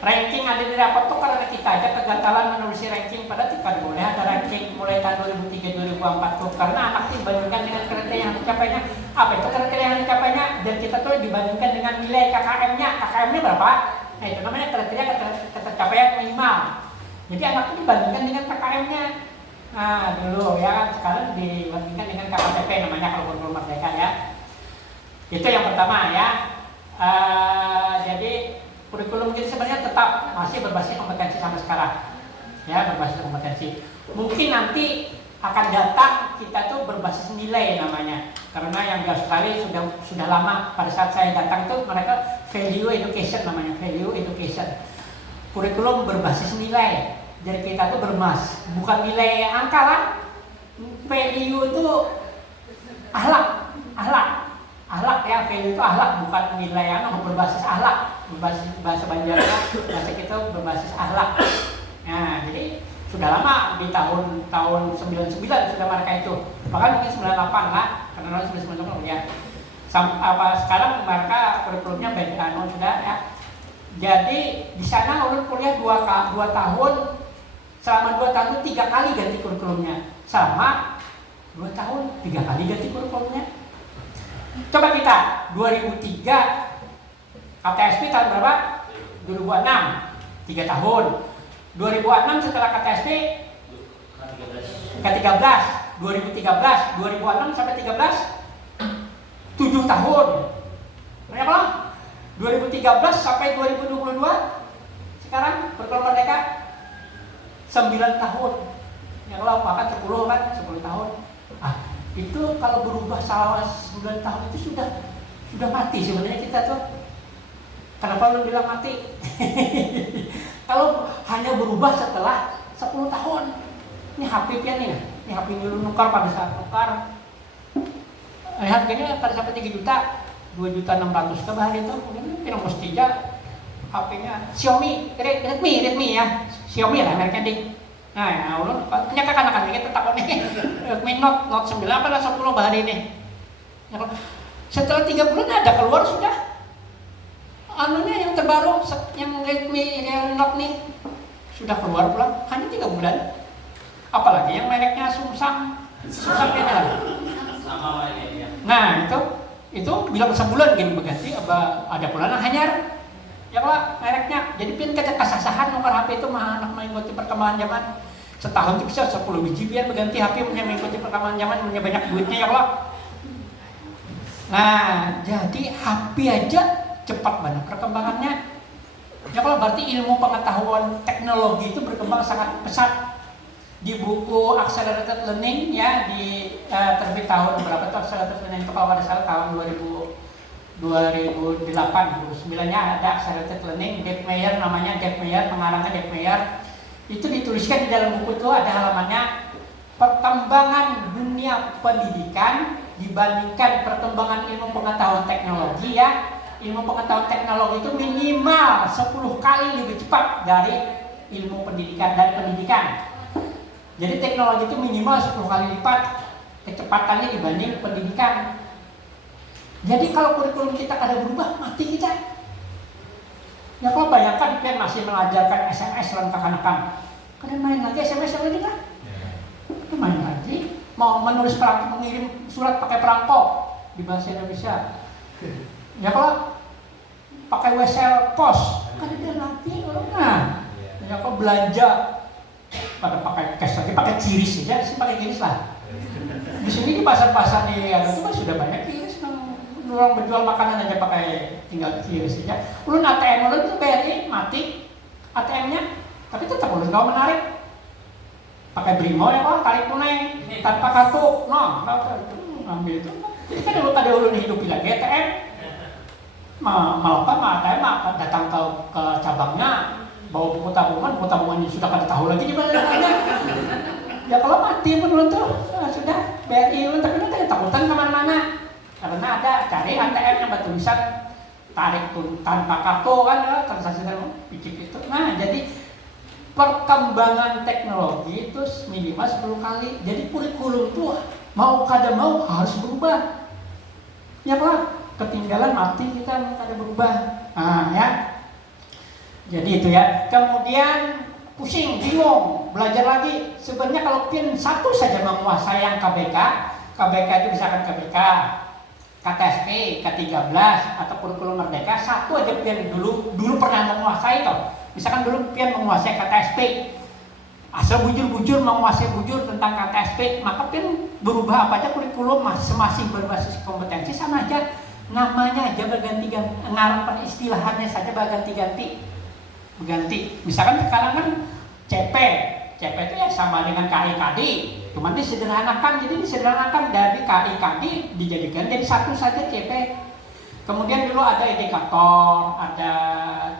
Ranking ada di rapot tuh karena kita aja kegagalan menulis ranking, pada tidak boleh ada ranking mulai tahun 2003-2004 tuh karena anak dibandingkan dengan kriteria yang dicapainya. Apa itu kriteria yang dicapainya? Dan kita tuh dibandingkan dengan nilai KKM-nya. KKM-nya berapa? Nah itu namanya kriteria ketercapaian minimal. Jadi anak itu dibandingkan dengan KKM-nya. Nah dulu ya kan, sekarang dibandingkan dengan KKTP namanya kalau kurikulum merdeka ya. Itu yang pertama ya. Jadi kurikulum kita sebenarnya tetap masih berbasis kompetensi sampai sekarang ya, berbasis kompetensi. Mungkin nanti akan datang kita tuh berbasis nilai namanya, karena yang di Australia sudah lama. Pada saat saya datang tuh mereka value education namanya, value education, kurikulum berbasis nilai. Jadi kita tuh bukan nilai angka lah, value itu akhlak ya, value itu akhlak, bukan nilai berbasis akhlak. Berbasis bahasa Banjarnya, bahasa kita berbasis akhlak. Nah, jadi sudah lama di tahun 99 sudah mereka itu. Bahkan mungkin 98 lah, karena 99 ya. Sekarang mereka kurikulumnya beda sudah ya. Jadi di sana ulun kuliah 2 tahun, selama 2 tahun 3 kali ganti kurikulumnya. Selama 2 tahun 3 kali ganti kurikulumnya. Coba kita 2003 KTSP tahun berapa? 2006, 3 tahun. 2006 setelah KTSP ke-13, 2013, 2006 sampai 13, 7 tahun. Banyak loh. 2013 sampai 2022, sekarang kurikulum merdeka 9 tahun. Yang lo bahkan 10 kan, 10 tahun. Itu kalau berubah salah 9 tahun itu sudah mati sebenarnya kita tuh. Kenapa lu bilang mati? Kalau hanya berubah setelah 10 tahun. Ini HP pian nih. Ini HP dulu nukar pada saat nukar. Lihat kayaknya tadi sampai 3 juta, 2.600.000 ke bahan itu. Mungkin kita mesti aja HP-nya Xiaomi, Redmi ya. Xiaomi lah mereknya ding. Nah, ya ulun punya kakak-kakak kita takut nih. Redmi Note 9 apa 10 bahan ini. Setelah 3 bulan ada keluar sudah. Anunya yang terbaru, yang Redmi Note nih sudah keluar pula hanya 3 bulan. Apalagi yang mereknya Samsung ini lah. Sama mereknya. Nah itu bilang sebulan gini berganti, ada pula hanyar. Ya Pak, mereknya. Jadi pin kasasahan nomor HP itu anak mengikuti perkembangan zaman. Setahun itu bisa 10 biji biar berganti HP mengikuti perkembangan zaman, punya banyak duitnya ya Allah. Nah, jadi HP aja cepat banget perkembangannya. Ya kalau berarti ilmu pengetahuan teknologi itu berkembang sangat pesat. Di buku Accelerated Learning ya terbit tahun berapa itu Accelerated Learning itu kalau ada salah tahun 2008 2009-nya ada Accelerated Learning, Dave Meyer namanya, pengarangnya Dave Meyer. Itu dituliskan di dalam buku itu ada halamannya, perkembangan dunia pendidikan dibandingkan perkembangan ilmu pengetahuan teknologi ya. Ilmu pengetahuan teknologi itu minimal 10 kali lebih cepat dari ilmu pendidikan dan pendidikan. Jadi teknologi itu minimal 10 kali lipat kecepatannya dibanding pendidikan. Jadi kalau kurikulum kita kada berubah, mati kita. Ya kalau bayangkan kan masih mengajarkan SMS dan kanak-kanak, kada main lagi SMS lagi kan? Main lagi, mau menulis perangko, mengirim surat pakai perangko di bahasa Indonesia. Ya kalau pakai WSL pos, kada ada lagi orang. Nah, ya kalau belanja pada pakai cash lagi, pakai QRIS aja, sih pakai QRIS lah. Di sini di pasar-pasar di itu kan sudah banyak QRIS. Orang berjual makanan aja pakai tinggal QRIS aja. Ulun ATM ulun tuh BRI mati ATM-nya, tapi tetap ulun kalau menarik pakai Brimo ya kok, tarik tunai tanpa kartu, ambil itu. Jadi kan kalau tadi ulun hidupi lagi ATM, melakukan ATM datang ke cabangnya, bawa buku tabungan sudah kada tahu lagi di mana letaknya. Ya kalau mati pun ulun tuh sudah BRI ulun, tapi ulun tidak takutan kemana-mana. Karena ada cari ATM yang bertulisan tarik tanpa kartu kan, transaksi picik itu. Nah, jadi perkembangan teknologi itu minimal 10 kali. Jadi kurikulum itu mau kada mau harus berubah. Ya Pak, ketinggalan mati kita kada berubah. Nah, ya. Jadi itu ya. Kemudian pusing, bingung, belajar lagi. Sebenarnya kalau pian satu saja menguasai yang KBK itu misalkan KBK, KTSP, K13 atau kurikulum merdeka, satu aja pian dulu pernah menguasai toh. Misalkan dulu pian menguasai KTSP, asal bujur menguasai tentang KTSP, maka pian berubah apa aja kurikulum masing-masing berbasis kompetensi sama aja, namanya aja berganti-ganti, ngarang peristilahannya saja berganti-ganti. Misalkan sekarang kan CP itu ya sama dengan KIKD, cuma disederhanakan, dari KIKD dijadikan jadi satu saja CP. Kemudian dulu ada indikator, ada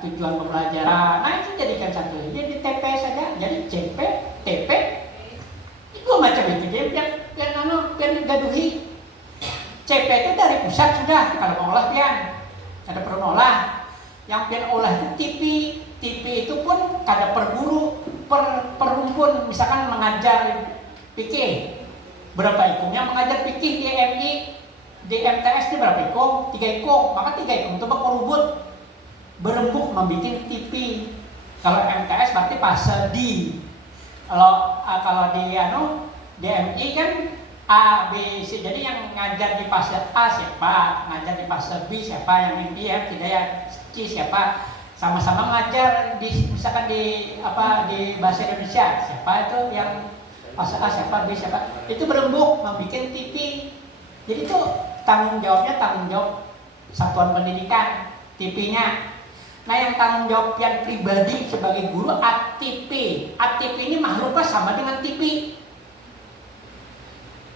tujuan pembelajaran, nah itu jadikan satu jadi TP saja, jadi CP, TP, itu macam itu dia pian gaduhi. CP itu dari pusat sudah, kalau mau olah pian, ada perlu olah. Yang pian olah itu TP itu pun kada per guru, per rumpun, misalkan mengajar fikih berapa ikumnya, mengajar fikih di MI, di MTS itu berapa ikum? 3 ikum, maka 3 ikum itu berubut berembuk membuat TP. Kalau MTS berarti fase D. Kalau di MI kan A, B, C. Jadi yang ngajar di fase A siapa, ngajar di fase B siapa, yang MI ya tidak ya C siapa. Sama-sama ngajar misalkan di bahasa Indonesia, siapa itu yang fase A siapa, B siapa, itu berembuk membuat TP. Jadi itu tanggung jawab satuan pendidikan, TP-nya. Nah yang tanggung jawab yang pribadi sebagai guru ATP ini makhluknya sama dengan TP.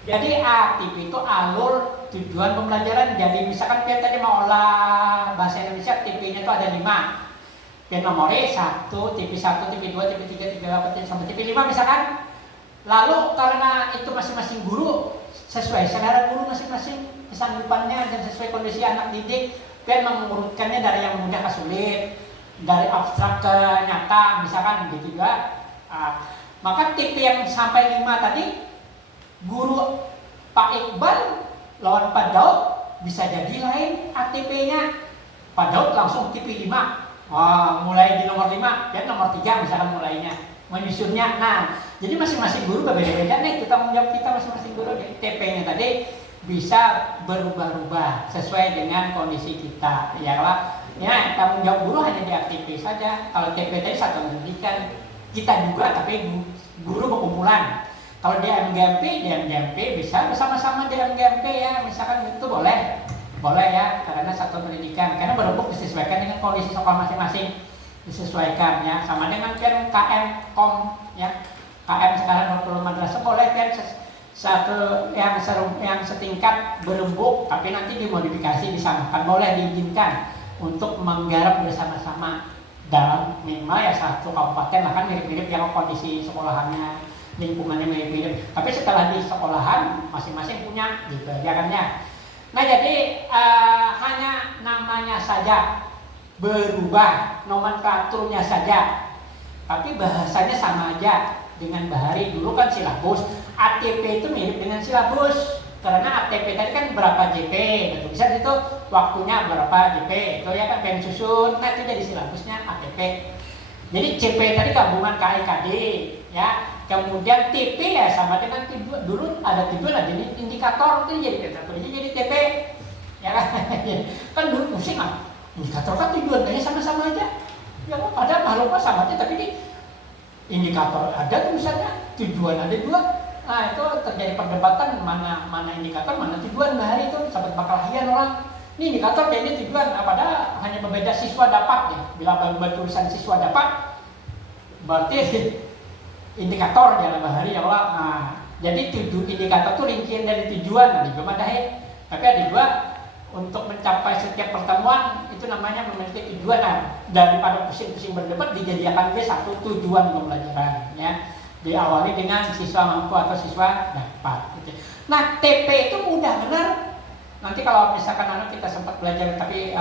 Jadi ATP itu alur tujuan pembelajaran. Jadi misalkan dia tadi mau olah bahasa Indonesia, TP-nya itu ada 5. Pian nomornya 1, TP 1, TP 2, TP 3, TP 4, sampai TP 5 misalkan. Lalu karena itu masing-masing guru sesuai selera guru masing-masing kesanggupannya dan sesuai kondisi anak didik, pian mengurutkannya dari yang mudah ke sulit, dari abstrak ke nyata misalkan gitu juga. Maka TP yang sampai 5 tadi, guru Pak Iqbal lawan Pak Daud bisa jadi lain ATP-nya. Pak Daud langsung TP 5. Mulai di nomor 5 dan nomor 3 misalkan mulainya menyusunnya. Nah, jadi masing-masing guru berbeda-beda nih, kita menjawab kita masing-masing guru. Jadi TP-nya tadi bisa berubah-ubah sesuai dengan kondisi kita. Ya lah, ya tanggung jawab guru hanya di ATP saja. Kalau TP tadi satuan pendidikan kita juga, tapi guru berkumpulan. Kalau di MGMP bisa bersama-sama di MGMP ya, misalkan itu boleh ya, karena satu pendidikan, karena berembuk disesuaikan dengan kondisi sekolah masing-masing, disesuaikan ya, sama dengan kan KM Kom ya, KM sekarang kurikulum madrasah boleh kan satu yang setingkat berembuk, tapi nanti dimodifikasi disamakan, boleh diizinkan untuk menggarap bersama-sama dalam minimal ya satu kabupaten lah, kan mirip-mirip yang kondisi sekolahannya, lingkungannya mirip-mirip, tapi setelah di sekolahan masing-masing punya gitu ya kan ya. Nah jadi hanya namanya saja berubah, nomenklaturnya saja, tapi bahasanya sama aja dengan bahari. Dulu kan silabus, ATP itu mirip dengan silabus, Karena ATP tadi kan berapa JP, nah, tulisan itu waktunya berapa JP, itu ya kan pengen susun, nah itu jadi silabusnya ATP. Jadi CP tadi gabungan KIKD, ya. Kemudian TP ya sama dengan tujuan, dulu ada tujuan, jadi indikator itu jadi tetraploidnya jadi TP, ya kan? Kan dulu pusing kan, indikator kan tujuan kayaknya sama-sama aja, ya kan? Ada makhluknya sama aja, tapi di indikator ada tulisannya, tujuan ada dua. Nah itu terjadi perdebatan mana indikator, mana tujuan. Nah hari itu sampai bakalahian orang. Ini indikator kayaknya tujuan, padahal hanya berbeda siswa dapat ya. Bila berubah tulisan siswa dapat, berarti indikator dalam bahari ya Allah. Nah jadi indikator itu rincian dari tujuan. Nah juga madahi. Tapi ada dua, untuk mencapai setiap pertemuan itu namanya memiliki tujuan. Nah daripada pusing-pusing berdebat dijadikan dia satu tujuan pembelajaran ya. Diawali dengan siswa mampu atau siswa dapat. Gitu. Nah TP itu mudah benar. Nanti kalau misalkan kita sempat belajar tapi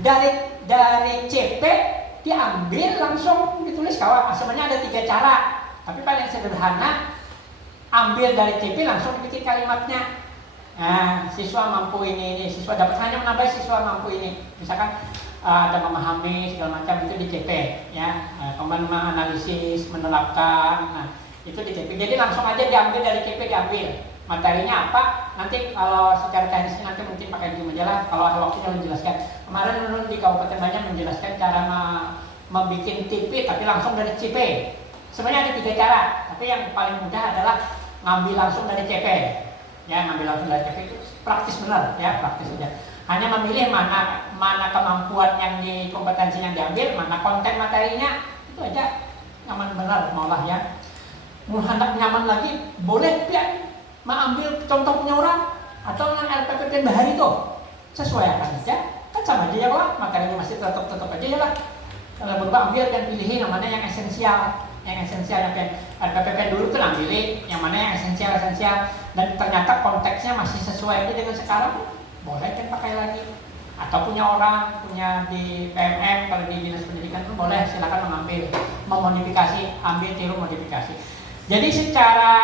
dari CP diambil langsung ditulis kawan. Sebenarnya ada 3 cara. Tapi paling sederhana ambil dari CP langsung dibikin kalimatnya. Nah siswa mampu ini siswa dapat, hanya menambah siswa mampu ini. Misalkan ada memahami segala macam itu di CP ya, kemudian menganalisis, menerapkan, nah itu di CP. Jadi langsung aja diambil dari CP, diambil materinya apa, nanti kalau secara teknisnya nanti mungkin pakai di majalah kalau ada waktunya menjelaskan. Kemarin di Kabupaten Banjar menjelaskan cara membuat TP tapi langsung dari CP. Sebenarnya ada 3 cara, tapi yang paling mudah adalah ngambil langsung dari CP ya, ngambil langsung dari CP itu praktis benar ya, praktis saja. Hanya memilih mana kemampuan yang di kompetensi yang diambil, mana konten materinya, itu aja nyaman benar maulah ya. Mau hendak nyaman lagi boleh pian mengambil contoh punya orang atau yang LPPP bahari itu sesuaikan aja, kan sama aja ya lah, materinya masih tetap aja ya lah. Kalau berubah ambil dan pilih namanya yang esensial yang LPPP dulu tuh ambil yang mana yang esensial dan ternyata konteksnya masih sesuai dengan sekarang. Boleh kan pakai lagi, atau punya orang punya di PMM, kalau di dinas pendidikan itu boleh, silakan mengambil, memodifikasi, ambil tiru modifikasi. Jadi secara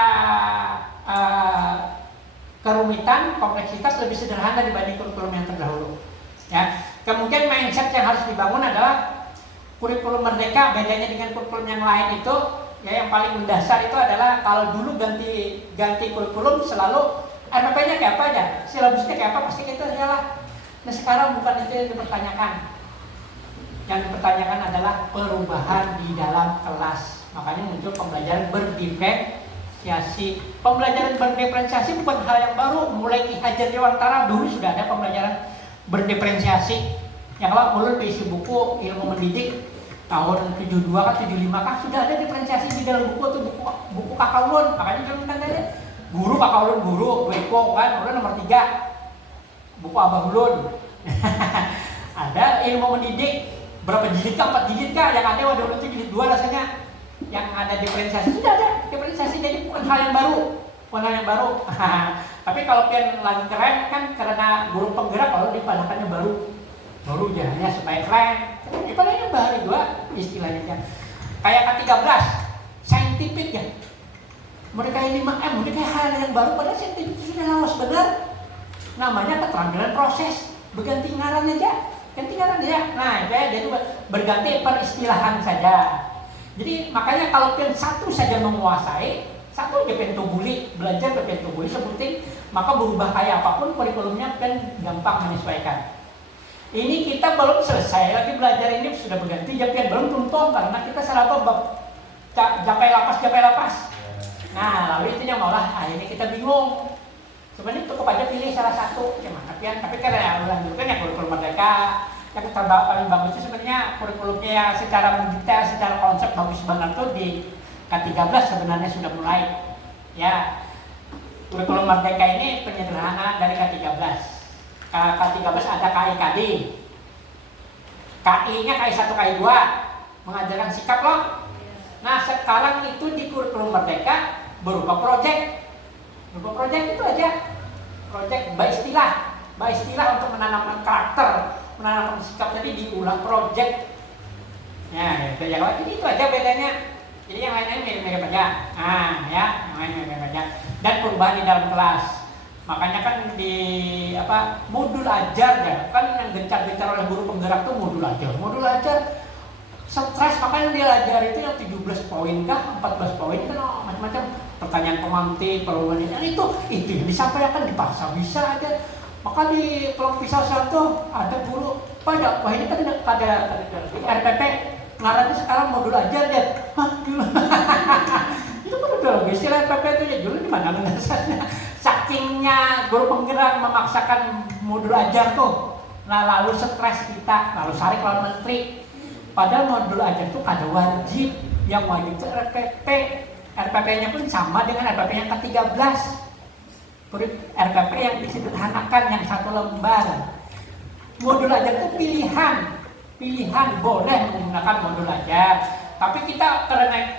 kerumitan, kompleksitas lebih sederhana dibanding kurikulum yang terdahulu ya. Kemudian mindset yang harus dibangun adalah kurikulum merdeka, bedanya dengan kurikulum yang lain itu ya, yang paling mendasar itu adalah kalau dulu ganti kurikulum selalu RPP-nya kayak apa aja, silabusnya kayak apa, pasti kita iyalah. Nah sekarang bukan itu yang dipertanyakan. Yang dipertanyakan adalah perubahan di dalam kelas. Makanya muncul pembelajaran berdiferensiasi. Pembelajaran berdiferensiasi bukan hal yang baru. Mulai Ki Hajar Dewantara dulu sudah ada pembelajaran berdiferensiasi. Yang kalau ulun berisi buku ilmu mendidik tahun 72 kan 75 kan sudah ada diferensiasi di dalam buku tuh, buku kakak ulun. Makanya jangan kan ada guru kakak ulun, guru Weko kan, ulun nomor 3 buku abah ulun. Ada ilmu mendidik berapa jilid kah, 4 jilid kah, yang ada waduh ulun itu jilid 2 rasanya, yang ada diferensiasi, sudah ada diferensiasi. Jadi bukan hal yang baru, tapi kalau pian lagi keren kan karena guru penggerak, kalau dipadakannya baru jalannya supaya keren, dipadakannya baru juga istilahnya kayak K13 saintifik ya. Mereka ini 5M, mereka hal yang baru, padahal saintifik itu sudah lawas benar. Namanya keterampilan proses, berganti ngaran aja, ganti ngaran ya. Nah, jadi berganti peristilahan saja. Jadi makanya kalau pian satu saja menguasai, satu aja pintu buli, belajar ke pintu buli sebutin, maka berubah kayak apapun kurikulumnya kan gampang menyesuaikan. Ini kita belum selesai lagi belajar, ini sudah berganti, ya pian belum tuntung karena kita salah bab japai lapas. Nah, lalu itu yang maulah akhirnya kita bingung. Sebenarnya cukup aja pilih salah satu, gimana pian? Tapi karena ulang dulu kan ya kurikulum merdeka, yang paling bagus itu sebenarnya kurikulumnya ya, secara mendetail, secara konsep bagus banget tuh di K13 sebenarnya sudah mulai. Ya, kurikulum merdeka ini penyederhanaan dari K13. K13 ada KIKD, KI-nya KI1, KI2, mengajarkan sikap loh. Nah sekarang itu di kurikulum merdeka berupa proyek itu aja, proyek by istilah untuk menanamkan karakter, menanamkan sikap, tadi diulang proyek. Ya, jadi itu aja bedanya. Jadi yang lainnya mirip-mirip aja. Nah, ya, yang lainnya mirip aja. Dan perubahan di dalam kelas. Makanya kan di modul ajar ya, kan yang gencar-gencar oleh guru penggerak tuh modul ajar. Modul ajar stres, makanya dia ajar itu yang 17 poin kah, 14 poin kan macam-macam pertanyaan pemantik, perluan yang itu yang disampaikan dipaksa bisa aja. Maka di kelompok pisau satu ada guru, Pak ini kan ada RPP, ngarannya sekarang modul ajar ya. Hah, gimana? Itu kan udah istilah RPP itu ya, dulu di mana dasarnya? Sakingnya guru penggerak memaksakan modul ajar tuh, nah lalu stres kita, lalu sarik lawan menteri. Padahal modul ajar tuh ada wajib, yang wajib itu RPP. RPP-nya pun sama dengan RPP yang ke-13. RPP yang disederhanakan, yang 1 lembar. Modul ajar itu pilihan boleh menggunakan modul ajar. Tapi kita karena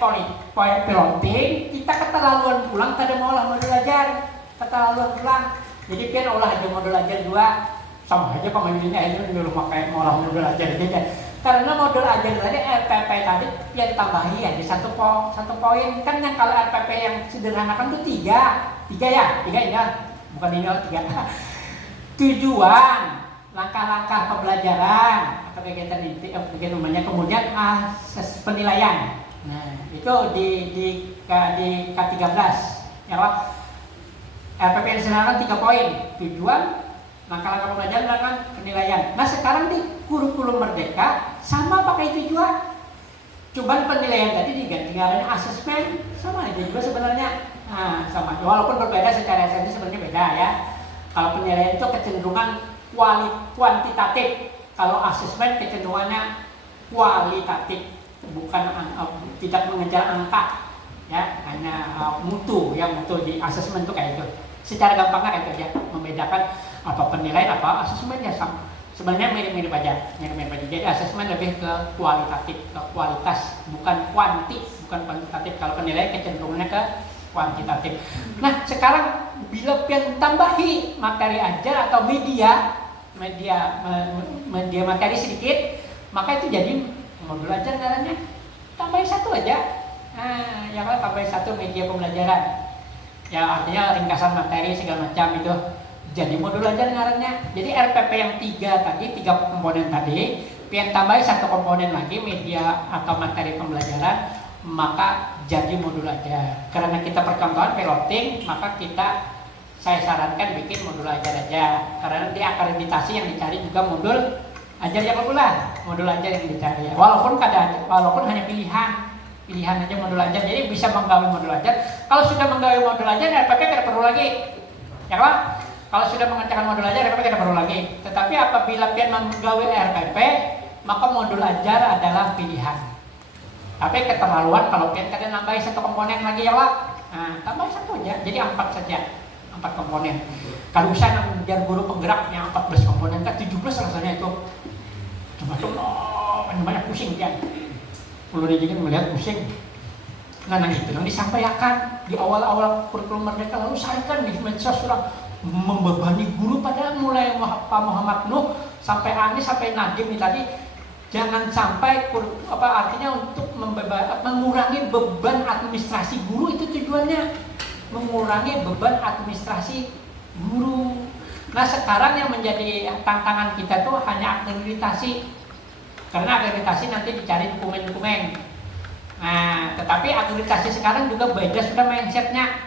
piloting, kita keterlaluan pulang kada mau olah modul ajar. Keterlaluan pulang. Jadi pian olah aja modul ajar 2, sama aja pemainnya itu dulu pakai mau olah modul ajar aja. Karena modul ajar tadi RPP tadi pian tambahi ya di satu poin. Kan yang kalau RPP yang sederhanakan tuh 3 ya, bukan ini 3. Tujuan, langkah-langkah pembelajaran atau kegiatan inti, namanya, kemudian asas penilaian. Nah, itu di K13 ya Pak. RPP yang sederhana 3 poin, tujuan, langkah-langkah pembelajaran dan penilaian. Nah sekarang di kurikulum Merdeka sama pakai tujuan. Cuman penilaian tadi diganti namanya asesmen, sama aja juga sebenarnya. Nah, sama, walaupun berbeda secara esensi sebenarnya beda ya. Kalau penilaian itu kecenderungan kuantitatif, kalau asesmen kecenderungannya kualitatif, bukan tidak mengejar angka. Ya, hanya mutu di asesmen itu kayak itu. Secara gampangnya kayak itu aja, membedakan apa penilaian apa asesmen ya sama. Sebenarnya mirip-mirip aja. Jadi asesmen lebih ke kualitatif, ke kualitas, bukan kuantitatif. Kalau penilaian kecenderungannya ke kuantitatif. Nah, sekarang bila pian tambahi materi ajar atau media materi sedikit, maka itu jadi modul ajar ngarannya. Tambahin 1 aja. Nah, yang kalau tambahin 1 media pembelajaran. Ya artinya ringkasan materi segala macam itu jadi modul ajar ngarannya. Jadi RPP yang 3 tadi, 3 komponen tadi, pian tambahin 1 komponen lagi media atau materi pembelajaran, maka jadi modul ajar. Karena kita percontohan piloting, maka saya sarankan bikin modul ajar aja. Karena di akreditasi yang dicari juga modul ajar yang populer, modul ajar yang dicari. Walaupun hanya pilihan aja modul ajar, jadi bisa menggawe modul ajar. Kalau sudah menggawe modul ajar, RPP tidak perlu lagi, ya kan? Kalau sudah mengerjakan modul ajar, RPP tidak perlu lagi. Tetapi apabila pian menggawe RPP, maka modul ajar adalah pilihan. Tapi keterlaluan kalau pian kadang nambahin 1 komponen lagi ya Pak. Nah, tambah 1 aja, jadi 4 saja, 4 komponen. Kalau bisa mengejar guru penggerak yang 14 komponen, kan 17 rasanya itu. Coba banyak pusing pian. Perlu jadi melihat pusing. Nah itu yang disampaikan di awal-awal kurikulum Merdeka, lalu saya kan di medsos sudah membebani guru, pada mulai Pak Muhammad Nuh sampai Anies sampai Nadiem ini tadi, jangan sampai artinya untuk mengurangi beban administrasi guru, itu tujuannya mengurangi beban administrasi guru. Nah sekarang yang menjadi tantangan kita tuh hanya akreditasi. Karena akreditasi nanti dicari dokumen-dokumen. Nah, tetapi akreditasi sekarang juga beda sudah mindsetnya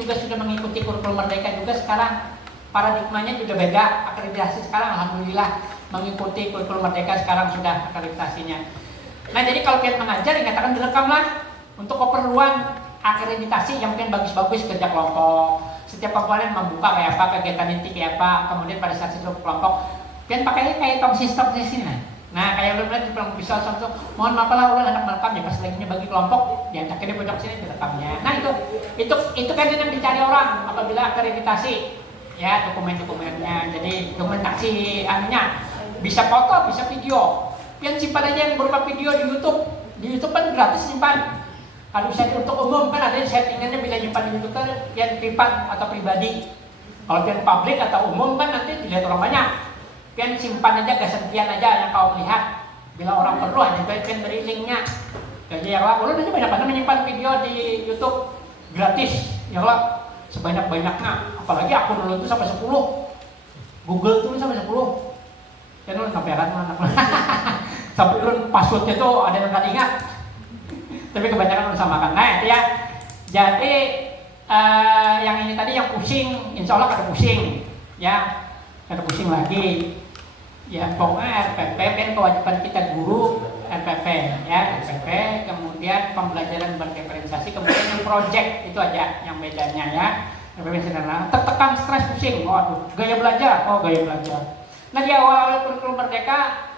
juga sudah mengikuti kurikulum Merdeka juga sekarang. Paradigmanya juga beda. Akreditasi sekarang alhamdulillah mengikuti kurikulum Merdeka sekarang sudah akreditasinya. Nah, jadi kalau kalian mengajar dikatakan direkamlah untuk keperluan akreditasi yang mungkin bagus-bagus kerja kelompok. Setiap komponen membuka kayak apa, kegiatan inti kayak apa, kemudian pada saat struktur kelompok kalian pakainya kayak top system di sini. Nah, kayak lu lihat di kelompok visual satu, mohon maaf lah ulah anak merekam ya, pas lagi bagi kelompok diajakin di pojok sini direkamnya. Nah, itu kan yang dicari orang apabila akreditasi. Ya, dokumen-dokumennya. Jadi dokumentasi anunya bisa foto, bisa video. Yang simpan aja yang berupa video di YouTube. Di YouTube kan gratis simpan. Kalau bisa untuk umum kan ada settingannya, bila nyimpan di YouTube kan yang privat atau pribadi. Kalau yang publik atau umum kan nanti dilihat orang banyak. Pian simpan aja, kesentian aja yang kau lihat. Bila orang perlu hanya pian beri linknya. Jadi ya Allah, ulun aja banyak menyimpan video di YouTube gratis. Ya Allah, sebanyak-banyaknya. Apalagi akun ulun itu sampai 10. Google tuh sampai 10. Kan ulun kamperan anak. Sampai ulun passwordnya tuh ada yang nggak ingat. Tapi kebanyakan ulun samakan. Nah itu ya. Jadi yang ini tadi yang pusing, insya Allah kada pusing, ya kada pusing lagi. Ya pokoknya RPP kan kewajiban kita guru RPP, ya RPP, kemudian pembelajaran berdiferensiasi, kemudian yang project itu aja yang bedanya ya. RPP sederhana, tertekan, stres, pusing, waduh, gaya belajar, gaya belajar. Nah di awal-awal kurikulum Merdeka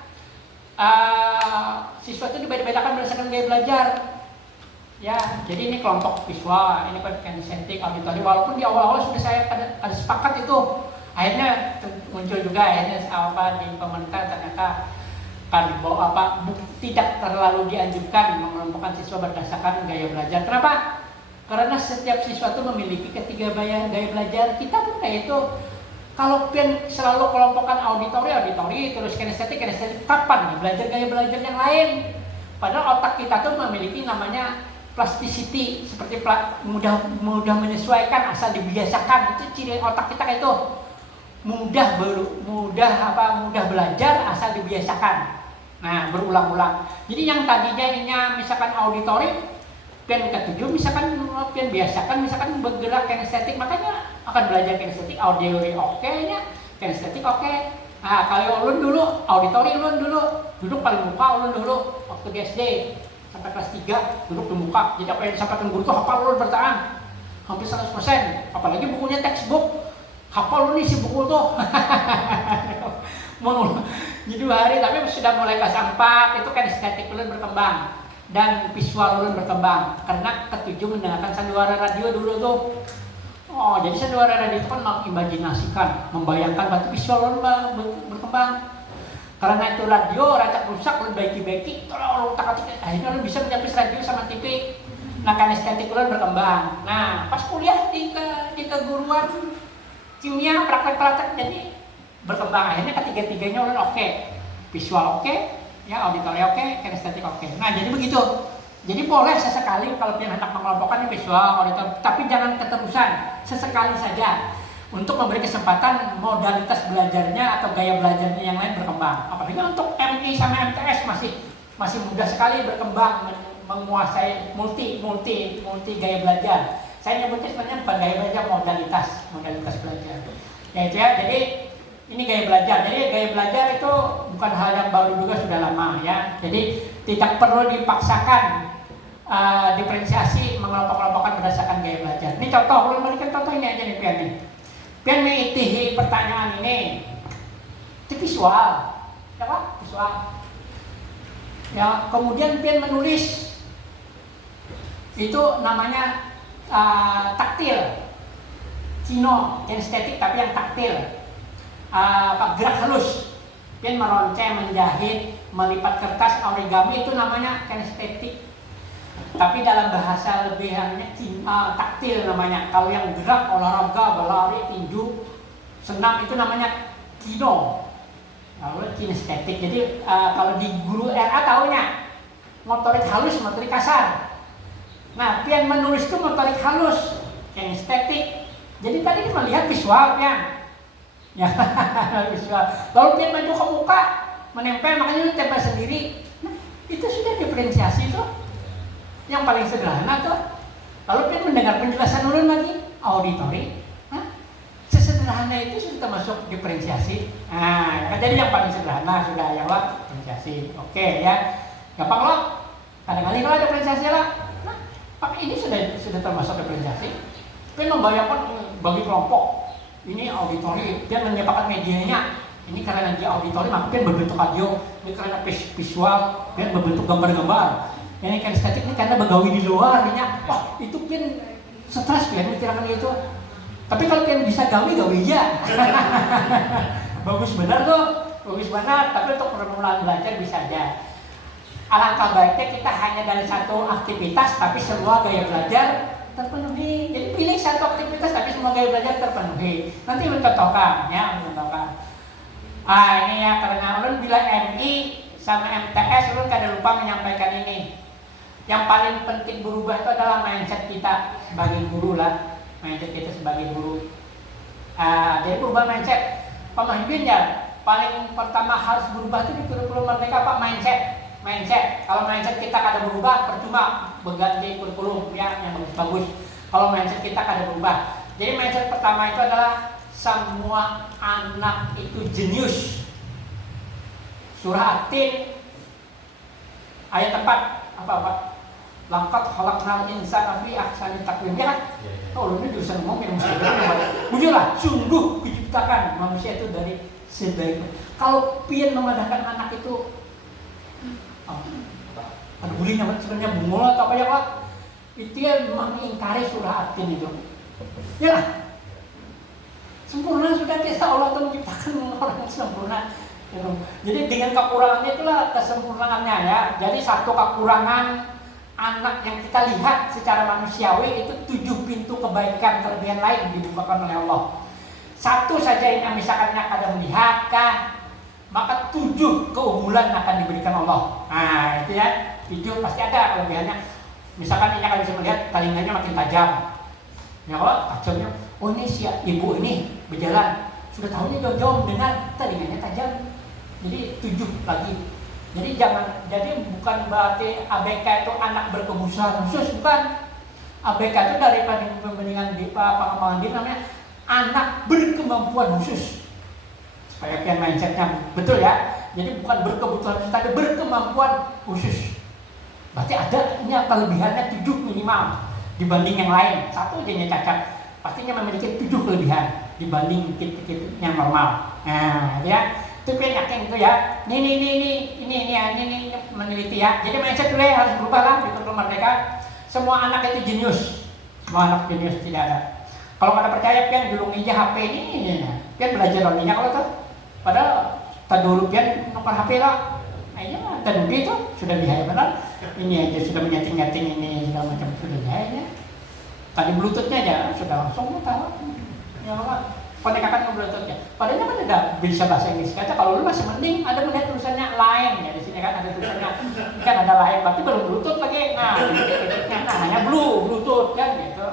siswa itu dibeda-bedakan berdasarkan gaya belajar. Ya, jadi ini kelompok visual, ini kinesetik, auditori. Walaupun di awal-awal sudah saya ada sepakat itu, akhirnya muncul juga akhirnya di pemerintah ternyata tidak terlalu dianjurkan mengelompokkan siswa berdasarkan gaya belajar. Kenapa? Karena setiap siswa itu memiliki ketiga gaya belajar. Kita pun kayak itu. Kalau selalu kelompokkan auditori, terus kinesetik, kapan nih belajar gaya belajar yang lain? Padahal otak kita tuh memiliki namanya plasticity, seperti mudah menyesuaikan asal dibiasakan. Itu ciri otak kita kayak itu, mudah belajar asal dibiasakan. Nah berulang-ulang. Jadi yang tadinya misalkan auditori, pian ketujuh misalkan pian biasakan misalkan bergerak kinestetik, makanya akan belajar kinestetik, auditori oke nya, kinestetik oke. Nah kalau ulun dulu auditori, ulun dulu duduk paling muka, ulun dulu waktu di SD sampai kelas 3 duduk di muka. Jadi apa yang disampaikan guru itu hafal ulun bertahan hampir 100%. Apalagi bukunya textbook, hafal ulun isi buku tuh. Jadi 2 hari, tapi sudah mulai kelas 4 itu kan estetik ulun berkembang dan visual ulun berkembang karena ketujuh mendengarkan sandiwara radio dulu tuh. Jadi sandiwara radio itu kan mengimajinasikan, membayangkan, berarti visual ulun berkembang. Karena itu radio racak rusak, ulun baiki-baiki, tolong tak-tak, akhirnya ulun bisa menjapis radio sama TV. Nah kan estetik ulun berkembang. Nah pas kuliah di keguruan kimia praktek-praktek jadi berkembang, akhirnya ketiga-tiganya ulun oke. Visual oke, ya auditori oke, kinestetik oke. Nah jadi begitu. Jadi boleh sesekali kalau pian hendak mengelompokkan visual, auditori, tapi jangan keterusan, sesekali saja untuk memberi kesempatan modalitas belajarnya atau gaya belajarnya yang lain berkembang. Apalagi untuk MI sama MTS masih mudah sekali berkembang, menguasai multi gaya belajar. Saya nyebutnya sebenarnya bukan gaya belajar, modalitas belajar. Yaitu ya, jadi ini gaya belajar. Jadi gaya belajar itu bukan hal yang baru juga, sudah lama ya. Jadi tidak perlu dipaksakan diferensiasi mengelompok-kelompokkan berdasarkan gaya belajar. Ini contoh, belum berikan contoh ini aja nih pian nih. Pian mengikuti pertanyaan ini. Itu visual, ya Pak? Visual. Ya, kemudian pian menulis. Itu namanya taktil. Cino, kinestetik tapi yang taktil. Gerak halus. Pian meronceng, menjahit, melipat kertas, origami itu namanya kinestetik. Tapi dalam bahasa lebih taktil namanya. Kalau yang gerak, olahraga, berlari, tinju, senam itu namanya kino. Lalu kinestetik. Jadi kalau di guru RA taunya motorik halus, motorik kasar. Nah, pian menulis itu motorik halus, kinestetik. Jadi tadi melihat visual pian. Ya, visual. Lalu pian maju ke muka, menempel, makanya tempel sendiri. Nah, itu sudah diferensiasi tuh. Yang paling sederhana tuh. Lalu pian mendengar penjelasan ulun lagi, auditori. Sesederhana itu sudah termasuk diferensiasi. Nah, jadi yang paling sederhana sudah yang diferensiasi. Oke ya, gampang loh. Kadang-kadang kalau ada diferensiasi lah. Nah, ini sudah termasuk diferensiasi. Pian membayangkan bagi kelompok. Ini auditori, pian menyepakkan medianya. Ini karena nanti auditori, maka pian berbentuk audio. Ini karena visual, pian berbentuk gambar-gambar. Ini kan estetik ini karena begawi di luar, wah itu pian stres pian mikirkan gitu. Tapi kalau pian bisa gawi ya. Bagus benar tuh, bagus benar. Tapi untuk permulaan belajar bisa aja. Alangkah baiknya kita hanya dari satu aktivitas, tapi semua gaya belajar terpenuhi. Jadi pilih satu aktivitas, tapi semua gaya belajar terpenuhi. Nanti mencontohkan, ya mencontohkan. Ini ya karena ulun bila MI sama MTS ulun kada lupa menyampaikan ini. Yang paling penting berubah itu adalah mindset kita sebagai guru lah. mindset kita sebagai guru. Jadi perubahan mindset, Pak Mahyudin ya paling pertama harus berubah itu di kurikulum Merdeka Pak, mindset. Kalau mindset kita kada berubah, percuma berganti kurikulum ya yang bagus-bagus. Kalau mindset kita kada berubah. Jadi mindset pertama itu adalah semua anak itu jenius. Surah At-Tin ayat 4 apa? Laqad khalaqnal insana fi ahsani taqwim, ya kan? Oh, ini jurusan umum yang mesti bujurlah, sungguh diciptakan manusia itu dari sebaik. Kalau pian memadahkan anak itu ada bulinya sebenarnya bungul atau apa ya Pak? Itu ya mengingkari surah At-Tin itu. Ya lah. Sempurna sudah kita Allah telah menciptakan orang yang sempurna. Jadi dengan kekurangannya itulah kesempurnaannya ya. Jadi satu kekurangan anak yang kita lihat secara manusiawi itu 7 pintu kebaikan kelebihan lain dibukakan oleh Allah. Satu saja yang misalkan ada melihat kan, maka 7 keunggulan akan diberikan Allah. Nah itu ya, 7 pasti ada kelebihannya. Misalkan ini akan bisa melihat telinganya makin tajam. Ya Allah, tajamnya. Oh ini si ibu ini berjalan, sudah tahunya jauh-jauh mendengar telinganya tajam. Jadi 7 lagi. Jadi bukan berarti ABK itu anak berkebutuhan khusus, bukan. ABK itu dari pembandingan di pengembangan diri namanya anak berkemampuan khusus. Supaya kalian mindsetnya betul ya. Jadi bukan berkebutuhan khusus, tapi berkemampuan khusus. Berarti ada ini kelebihannya 7 minimal dibanding yang lain. Satu aja yang cacat, pastinya memiliki 7 kelebihan dibanding kita yang normal. Nah, ya. Itu kan yakin itu ya. Ini meneliti ya. Jadi mindset dulu ya harus berubah lah di kurikulum Merdeka. Semua anak itu jenius. Semua anak jenius tidak ada. Kalau nggak percaya pian dulu aja HP ini. Pian belajar orangnya kalau tuh. Padahal tadulu pian nomor HP lah. Nah iya tadulu itu sudah bihaya benar. Ini aja sudah menyating-nyating ini segala macam sudah bihaya. Tadi Bluetoothnya aja sudah langsung tahu. Ya Allah. Konekkan ke Bluetoothnya. Padahal kan ada bisa bahasa Inggris. Kata kalau lu masih mending ada melihat tulisannya lain ya di sini kan ada tulisannya. Kan ada lain, berarti belum Bluetooth lagi. Nah, hanya Bluetooth kan gitu.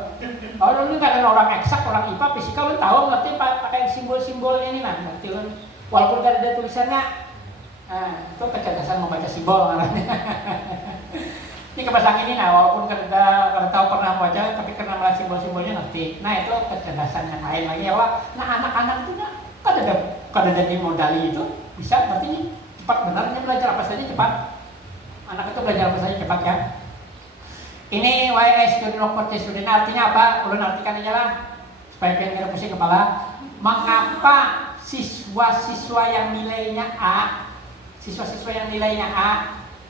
Kalau lu nggak ada orang eksak, orang IPA, fisika lu tahu ngerti pakai simbol-simbolnya ini nah, ngerti lu. Walaupun nggak ada tulisannya, itu kecerdasan membaca simbol namanya. Ini kebahasan ini nah walaupun kada tahu pernah baca tapi karena melihat simbol-simbolnya ngerti. Nah itu kecerdasan yang lain lagi ya Pak. Nah anak-anak itu kada jadi modali itu bisa berarti cepat benarnya belajar apa saja cepat. Anak itu belajar apa saja cepat ya. Ini YS student of student artinya apa? Ulun artikan aja lah supaya kalian tidak pusing kepala. Mengapa siswa-siswa yang nilainya A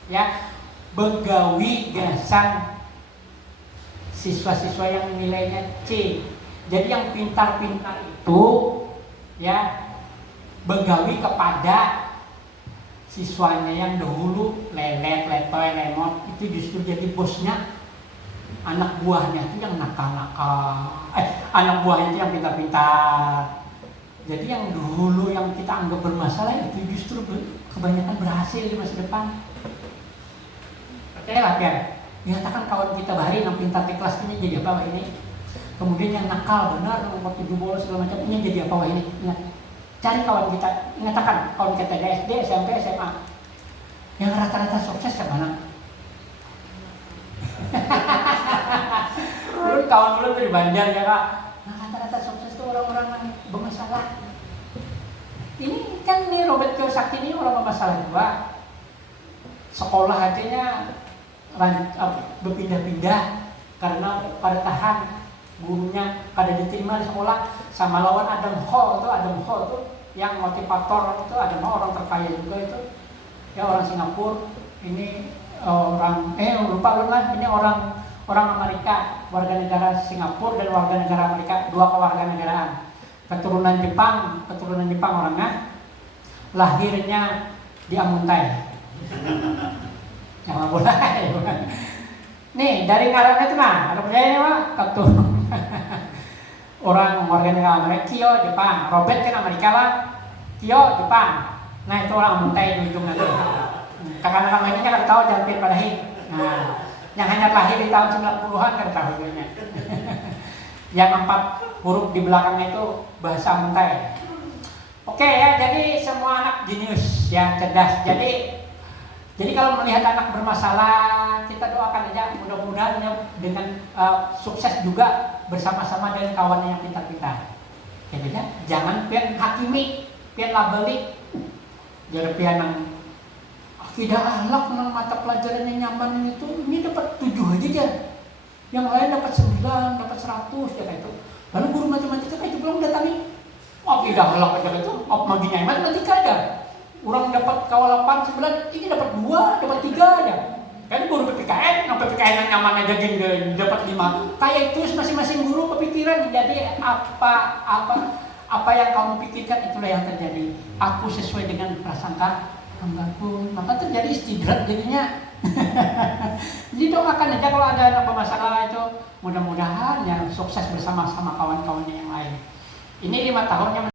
ya begawi gasan siswa-siswa yang nilainya C. Jadi yang pintar-pintar itu ya begawi kepada siswanya yang dahulu lelet, letoy, lemot itu justru jadi bosnya. Anak buahnya itu yang nakal-nakal. Anak buahnya itu yang pintar-pintar. Jadi yang dulu yang kita anggap bermasalah itu justru kebanyakan berhasil di masa depan. Percayalah kan, nyatakan kawan kita bahari yang pintar di kelas ini jadi apa ini. Kemudian yang nakal benar nomor 7 bola segala macam ini jadi apa ini. Ingat, cari kawan kita, nyatakan kawan kita di SD, SMP, SMA yang rata-rata sukses ke mana? Belum kawan belum dari Banjar ya kak. Nah rata-rata sukses itu orang-orang yang bermasalah. Ini kan nih Robert Kiyosaki ini orang bermasalah juga. Sekolah aja berpindah-pindah karena pada tahan gurunya kada diterima di sekolah sama lawan Adam Hall itu yang motivator itu ada orang terkaya juga itu ya orang Singapura ini orang lupa ini orang Amerika warga negara Singapura dan warga negara Amerika dua kewarganegaraan keturunan Jepang orangnya lahirnya di Amuntai jangan boleh. Nih dari ngarannya itu mah ada percaya mah keturunan orang warga negara Amerika Kyo Jepang Robert kan Amerika lah Kyo Jepang nah itu orang Amuntai di ujungnya tuh kakak-kakak lainnya kan tahu jangan pada hit nah yang hanya lahir di tahun 90-an kan tahu nya yang 4 huruf di belakang itu bahasa Muntai. Oke ya, jadi semua anak jenius ya, cerdas. Jadi kalau melihat anak bermasalah, kita doakan aja mudah-mudahan dengan sukses juga bersama-sama dengan kawannya yang pintar-pintar. Ya, jangan pian hakimi, pian labeli, jadi pian yang akidah akhlak nang mata pelajaran yang nyaman itu ini dapat 7 aja dia. Yang lain dapat 9, dapat 100 ya kayak itu. Lalu guru matematika kayak itu belum datangi. Akidah akhlak aja itu, maginya matematika aja. Orang dapat kawal 8, 9, ini dapat 2, dapat 3 aja. Kan guru PPKN, yang PPKN yang nyaman aja gini dapat 5. Kayak itu masing-masing guru kepikiran. Jadi apa yang kamu pikirkan itulah yang terjadi. Aku sesuai dengan prasangka hambaku, maka terjadi istidrak jadinya. Jadi doakan aja kalau ada anak bermasalah itu, mudah-mudahan yang sukses bersama-sama kawan-kawannya yang lain. Ini 5 tahunnya